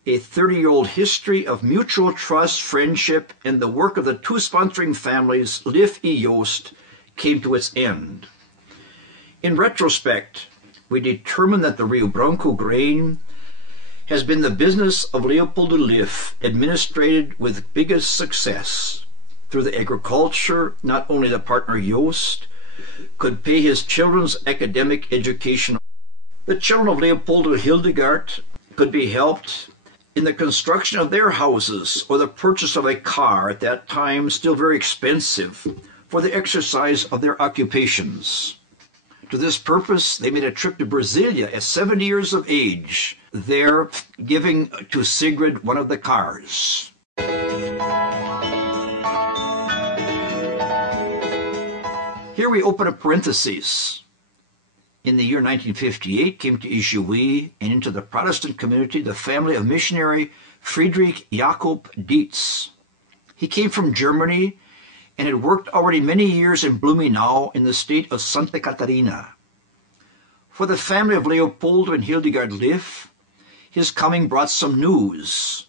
A 30-year-old history of mutual trust, friendship, and the work of the 2 sponsoring families, Löw and Joost, came to its end. In retrospect, we determine that the Rio Branco grain has been the business of Leopoldo Löw, administered with biggest success. Through the agriculture, not only the partner Joost could pay his children's academic education. The children of Leopoldo and Hildegard could be helped in the construction of their houses or the purchase of a car, at that time still very expensive, for the exercise of their occupations. To this purpose, they made a trip to Brasilia at 70 years of age, there giving to Sigrid one of the cars. Here we open a parenthesis. In the year 1958 came to Ijuí and into the Protestant community the family of missionary Friedrich Jakob Dietz. He came from Germany and had worked already many years in Blumenau in the state of Santa Catarina. For the family of Leopoldo and Hildegard Löw, his coming brought some news.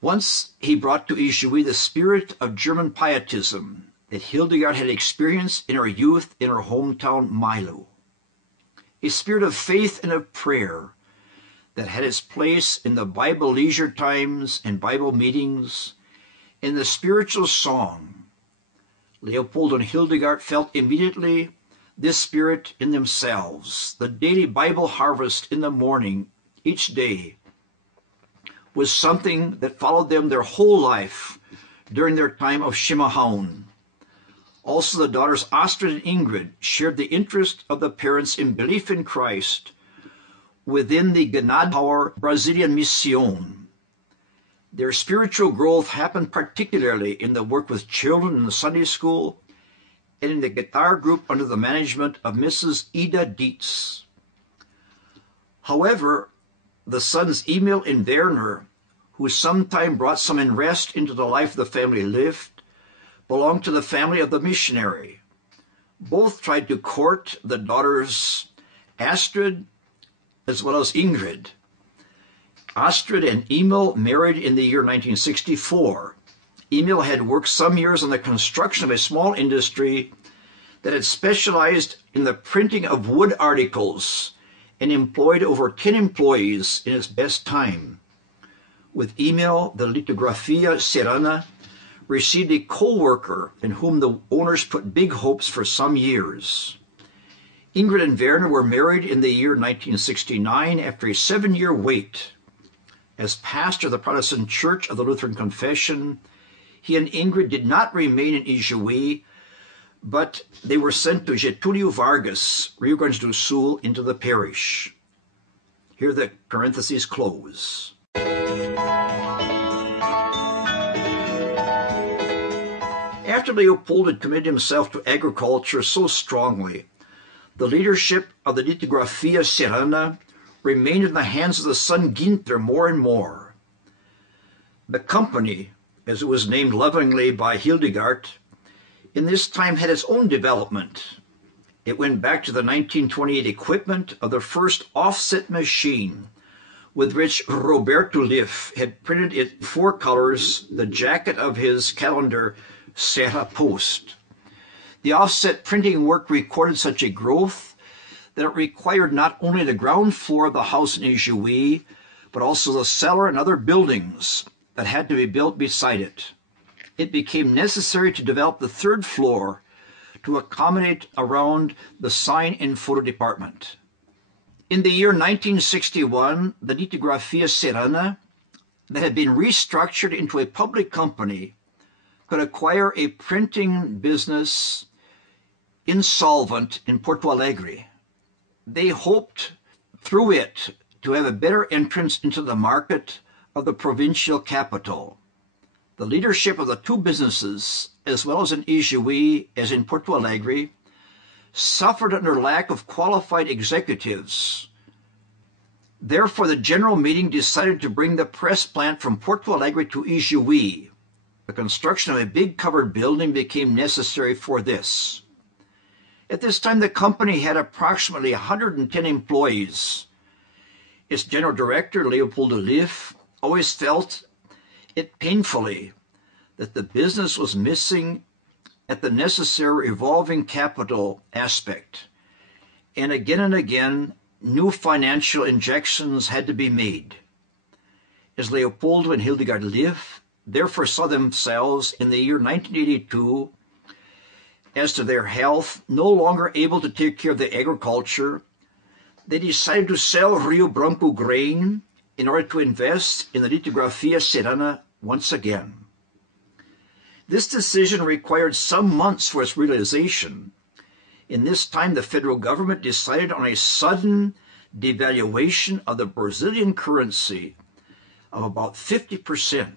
Once he brought to Ijuí the spirit of German pietism that Hildegard had experienced in her youth in her hometown Milo. A spirit of faith and of prayer that had its place in the Bible leisure times and Bible meetings, in the spiritual song. Leopoldo and Hildegard felt immediately this spirit in themselves. The daily Bible harvest in the morning, each day, was something that followed them their whole life during their time of Shemahaun. Also, the daughters Astrid and Ingrid shared the interest of the parents in belief in Christ within the Gnadauer Brazilian Mission. Their spiritual growth happened particularly in the work with children in the Sunday school and in the guitar group under the management of Mrs. Ida Dietz. However, the sons Emil and Werner, who sometime brought some unrest into the life of the family Löw, belonged to the family of the missionary. Both tried to court the daughters Astrid as well as Ingrid. Astrid and Emil married in the year 1964. Emil had worked some years on the construction of a small industry that had specialized in the printing of wood articles and employed over 10 employees in its best time. With email, the Lithografia Serrana received a co-worker in whom the owners put big hopes for some years. Ingrid and Werner were married in the year 1969 after a 7-year wait. As pastor of the Protestant Church of the Lutheran Confession, he and Ingrid did not remain in Ijuí, but they were sent to Getúlio Vargas, Rio Grande do Sul, into the parish. Here the parentheses close. After Leopold had committed himself to agriculture so strongly, the leadership of the Lithografia Serrana remained in the hands of the son Günther more and more. The company, as it was named lovingly by Hildegard, in this time had its own development. It went back to the 1928 equipment of the first offset machine with which Roberto Liff had printed in 4 colors the jacket of his calendar Serra Post. The offset printing work recorded such a growth that it required not only the ground floor of the house in Ijuí, but also the cellar and other buildings that had to be built beside it. It became necessary to develop the 3rd floor to accommodate around the sign and photo department. In the year 1961, the Lithografia Serrana, that had been restructured into a public company, could acquire a printing business insolvent in Porto Alegre. They hoped through it to have a better entrance into the market of the provincial capital. The leadership of the 2 businesses, as well as in Ijuí as in Porto Alegre, suffered under lack of qualified executives. Therefore, the general meeting decided to bring the press plant from Porto Alegre to Ijuí. The construction of a big covered building became necessary for this. At this time, the company had approximately 110 employees. Its general director, LEOPOLDO LÖW, always felt it painfully that the business was missing at the necessary revolving capital aspect. And again, new financial injections had to be made. As Leopoldo and Hildegard Löw therefore saw themselves in the year 1982 as to their health, no longer able to take care of the agriculture, they decided to sell Rio Branco grain in order to invest in the Lithografia Serrana once again. This decision required some months for its realization. In this time, the federal government decided on a sudden devaluation of the Brazilian currency of about 50%.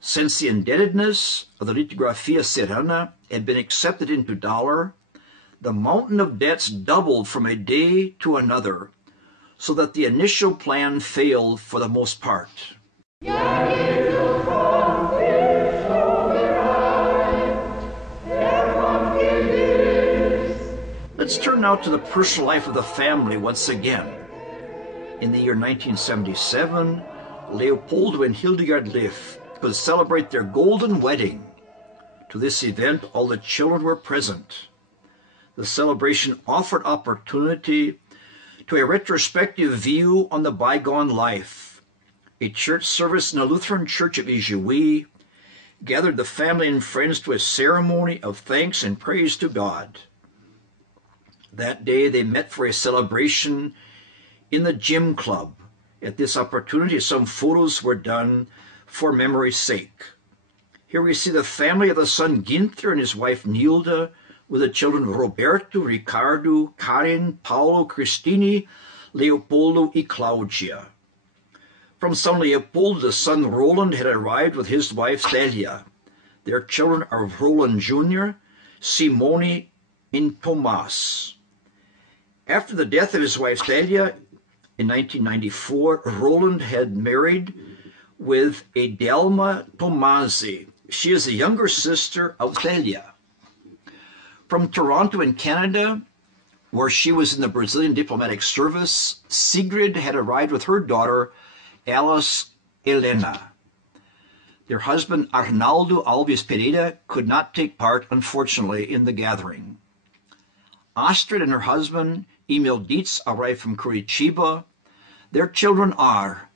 Since the indebtedness of the Lithografia Serrana had been accepted into dollar, the mountain of debts doubled from a day to another, so that the initial plan failed for the most part. Let's turn now to the personal life of the family once again. In the year 1977, Leopoldo and Hildegard Löw could celebrate their golden wedding. To this event, all the children were present. The celebration offered opportunity to a retrospective view on the bygone life. A church service in the Lutheran Church of Ijuí gathered the family and friends to a ceremony of thanks and praise to God. That day they met for a celebration in the gym club. At this opportunity, some photos were done for memory's sake. Here we see the family of the son Günther and his wife Nilda, with the children Roberto, Ricardo, Karin, Paulo, Cristini, Leopoldo and Claudia. From San Leopoldo, the son Roland had arrived with his wife Célia. Their children are Roland Jr., Simone, and Tomás. After the death of his wife Célia in 1994, Roland had married with Adelma Tomasi. She is the younger sister of Célia. From Toronto in Canada, where she was in the Brazilian diplomatic service, Sigrid had arrived with her daughter, Alice Helena. Their husband Arnaldo Alves Pereira could not take part, unfortunately, in the gathering. Astrid and her husband Emil Dietz arrived from Curitiba. Their children are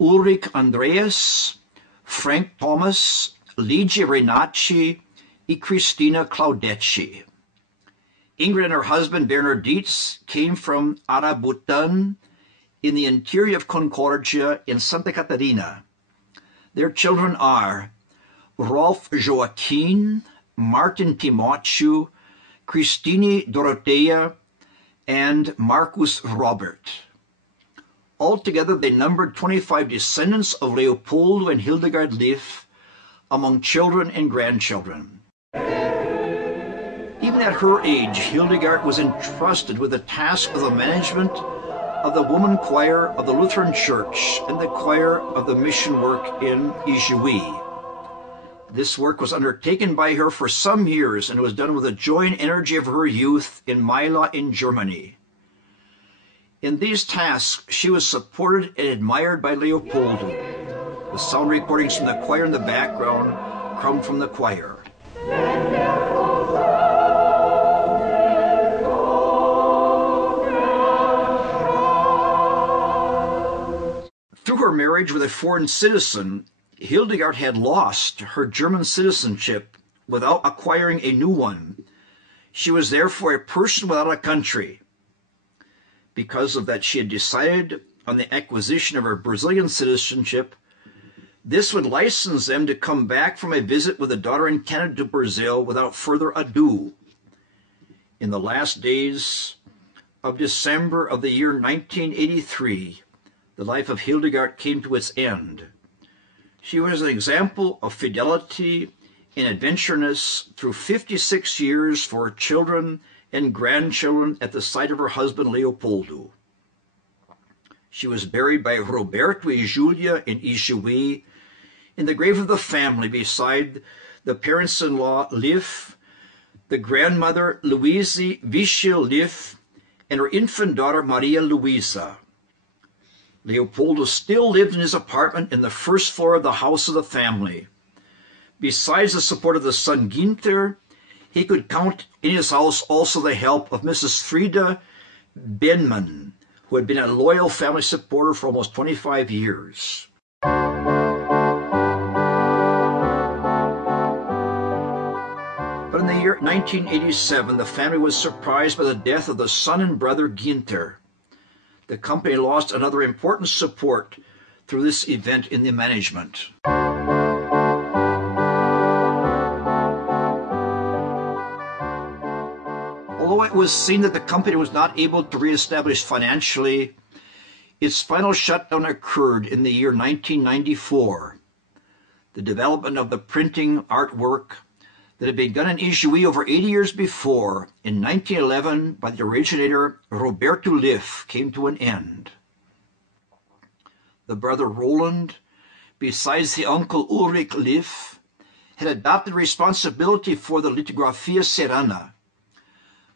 Ulrich Andreas, Frank Thomas, Ligia Renacci, and Christina Claudecci. Ingrid and her husband Werner Dietz came from Arabutan in the interior of Concordia in Santa Catarina. Their children are Rolf Joaquin, Martin Timoteo, Christine Dorothea, and Marcus Robert. Altogether, they numbered 25 descendants of Leopoldo and Hildegard Löw among children and grandchildren. Even at her age, Hildegard was entrusted with the task of the management of the woman choir of the Lutheran Church and the choir of the mission work in Ijuí. This work was undertaken by her for some years and was done with the joy and energy of her youth in Myla in Germany. In these tasks, she was supported and admired by Leopoldo. The sound recordings from the choir in the background come from the choir. Through her marriage with a foreign citizen, Hildegard had lost her German citizenship without acquiring a new one. She was therefore a person without a country. Because of that, she had decided on the acquisition of her Brazilian citizenship. This would license them to come back from a visit with a daughter in Canada to Brazil without further ado. In the last days of December of the year 1983, the life of Hildegard came to its end. She was an example of fidelity and adventureness through 56 years for her children and grandchildren at the side of her husband Leopoldo. She was buried by Roberto and Julia in Ijuí, in the grave of the family beside the parents-in-law Löw, the grandmother Louise Vichel Löw, and her infant daughter Maria Luisa. Leopoldo still lived in his apartment in the first floor of the house of the family. Besides the support of the son Günther, he could count in his house also the help of Mrs. Frieda Benman, who had been a loyal family supporter for almost 25 years. But in the year 1987, the family was surprised by the death of the son and brother Günther. The company lost another important support through this event in the management. Although it was seen that the company was not able to reestablish financially, its final shutdown occurred in the year 1994. The development of the printing artwork that had begun in Ijuí over 80 years before, in 1911, by the originator Roberto Löw, came to an end. The brother Roland, besides the uncle Ulrich Löw, had adopted responsibility for the Lithografia Serrana,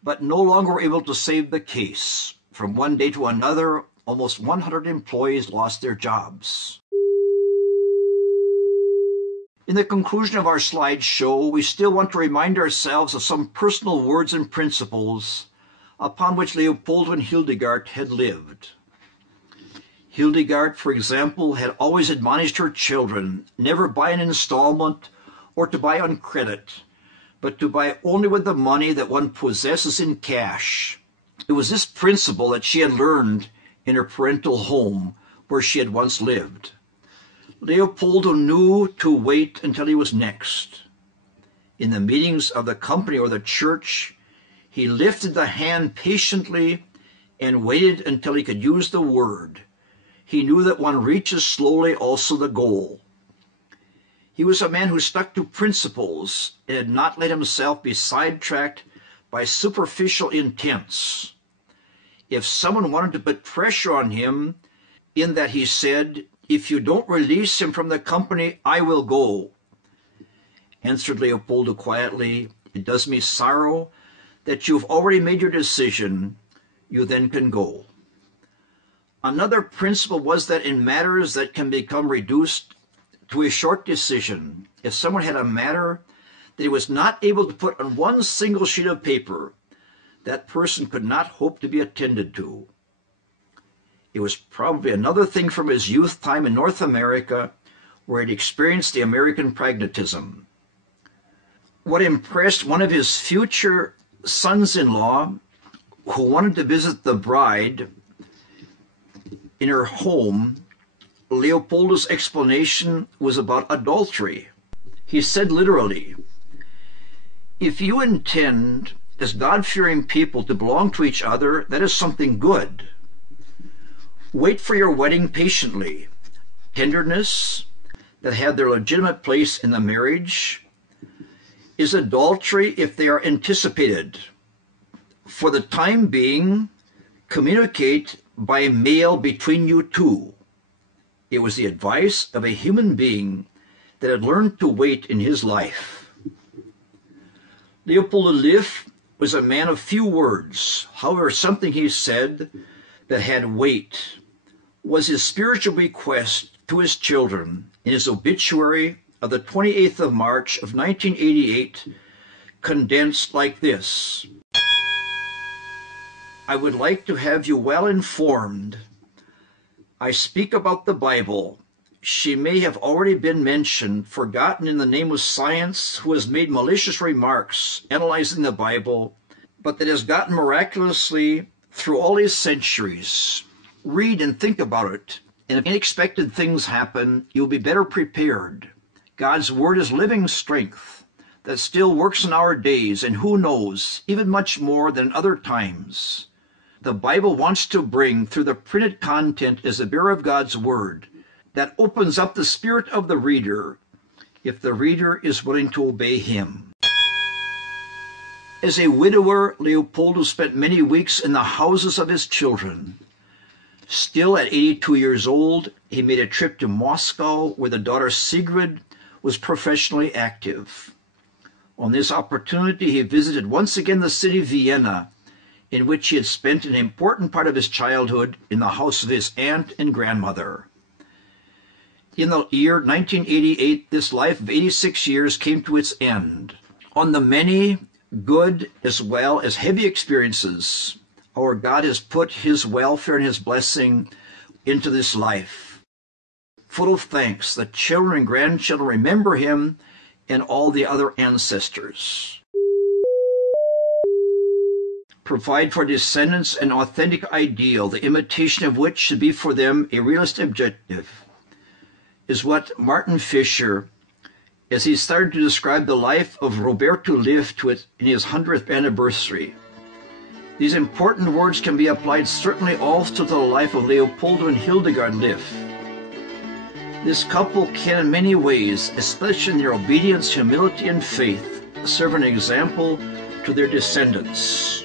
but no longer were able to save the case. From one day to another, almost 100 employees lost their jobs. In the conclusion of our slideshow, we still want to remind ourselves of some personal words and principles upon which Leopoldo and Hildegard had lived. Hildegard, for example, had always admonished her children never buy an installment or to buy on credit, but to buy only with the money that one possesses in cash. It was this principle that she had learned in her parental home where she had once lived. Leopoldo knew to wait until he was next. In the meetings of the company or the church, he lifted the hand patiently and waited until he could use the word. He knew that one reaches slowly also the goal. He was a man who stuck to principles and had not let himself be sidetracked by superficial intents. If someone wanted to put pressure on him, in that he said, "If you don't release him from the company, I will go." Answered Leopoldo quietly, "It does me sorrow that you've already made your decision. You then can go." Another principle was that in matters that can become reduced to a short decision if someone had a matter that he was not able to put on one single sheet of paper. That person could not hope to be attended to. It was probably another thing from his youth time in North America, where he'd experienced the American pragmatism. What impressed one of his future sons-in-law, who wanted to visit the bride in her home, Leopoldo's explanation was about adultery. He said literally, "If you intend as God-fearing people to belong to each other, that is something good. Wait for your wedding patiently. Tenderness that have their legitimate place in the marriage is adultery if they are anticipated. For the time being, communicate by mail between you two." It was the advice of a human being that had learned to wait in his life. Leopoldo Löw was a man of few words. However, something he said that had weight was his spiritual bequest to his children in his obituary of the 28th of March of 1988, condensed like this: "I would like to have you well informed. I speak about the Bible. She may have already been mentioned, forgotten in the name of science, who has made malicious remarks analyzing the Bible, but that has gotten miraculously through all these centuries. Read and think about it, and if unexpected things happen, you'll be better prepared. God's Word is living strength that still works in our days, and who knows, even much more than in other times. The Bible wants to bring through the printed content as a bearer of God's Word that opens up the spirit of the reader, if the reader is willing to obey him." As a widower, Leopoldo spent many weeks in the houses of his children. Still at 82 years old, he made a trip to Moscow, where the daughter Sigrid was professionally active. On this opportunity, he visited once again the city of Vienna, in which he had spent an important part of his childhood in the house of his aunt and grandmother. In the year 1988, this life of 86 years came to its end. On the many good as well as heavy experiences, our God has put his welfare and his blessing into this life. Full of thanks, the children and grandchildren remember him and all the other ancestors. Provide for descendants an authentic ideal, the imitation of which should be for them a realistic objective, is what Martin Fisher, as he started to describe the life of Roberto lived to it in his 100th anniversary. These important words can be applied certainly also to the life of Leopoldo and Hildegard Löw. This couple can in many ways, especially in their obedience, humility, and faith, serve an example to their descendants.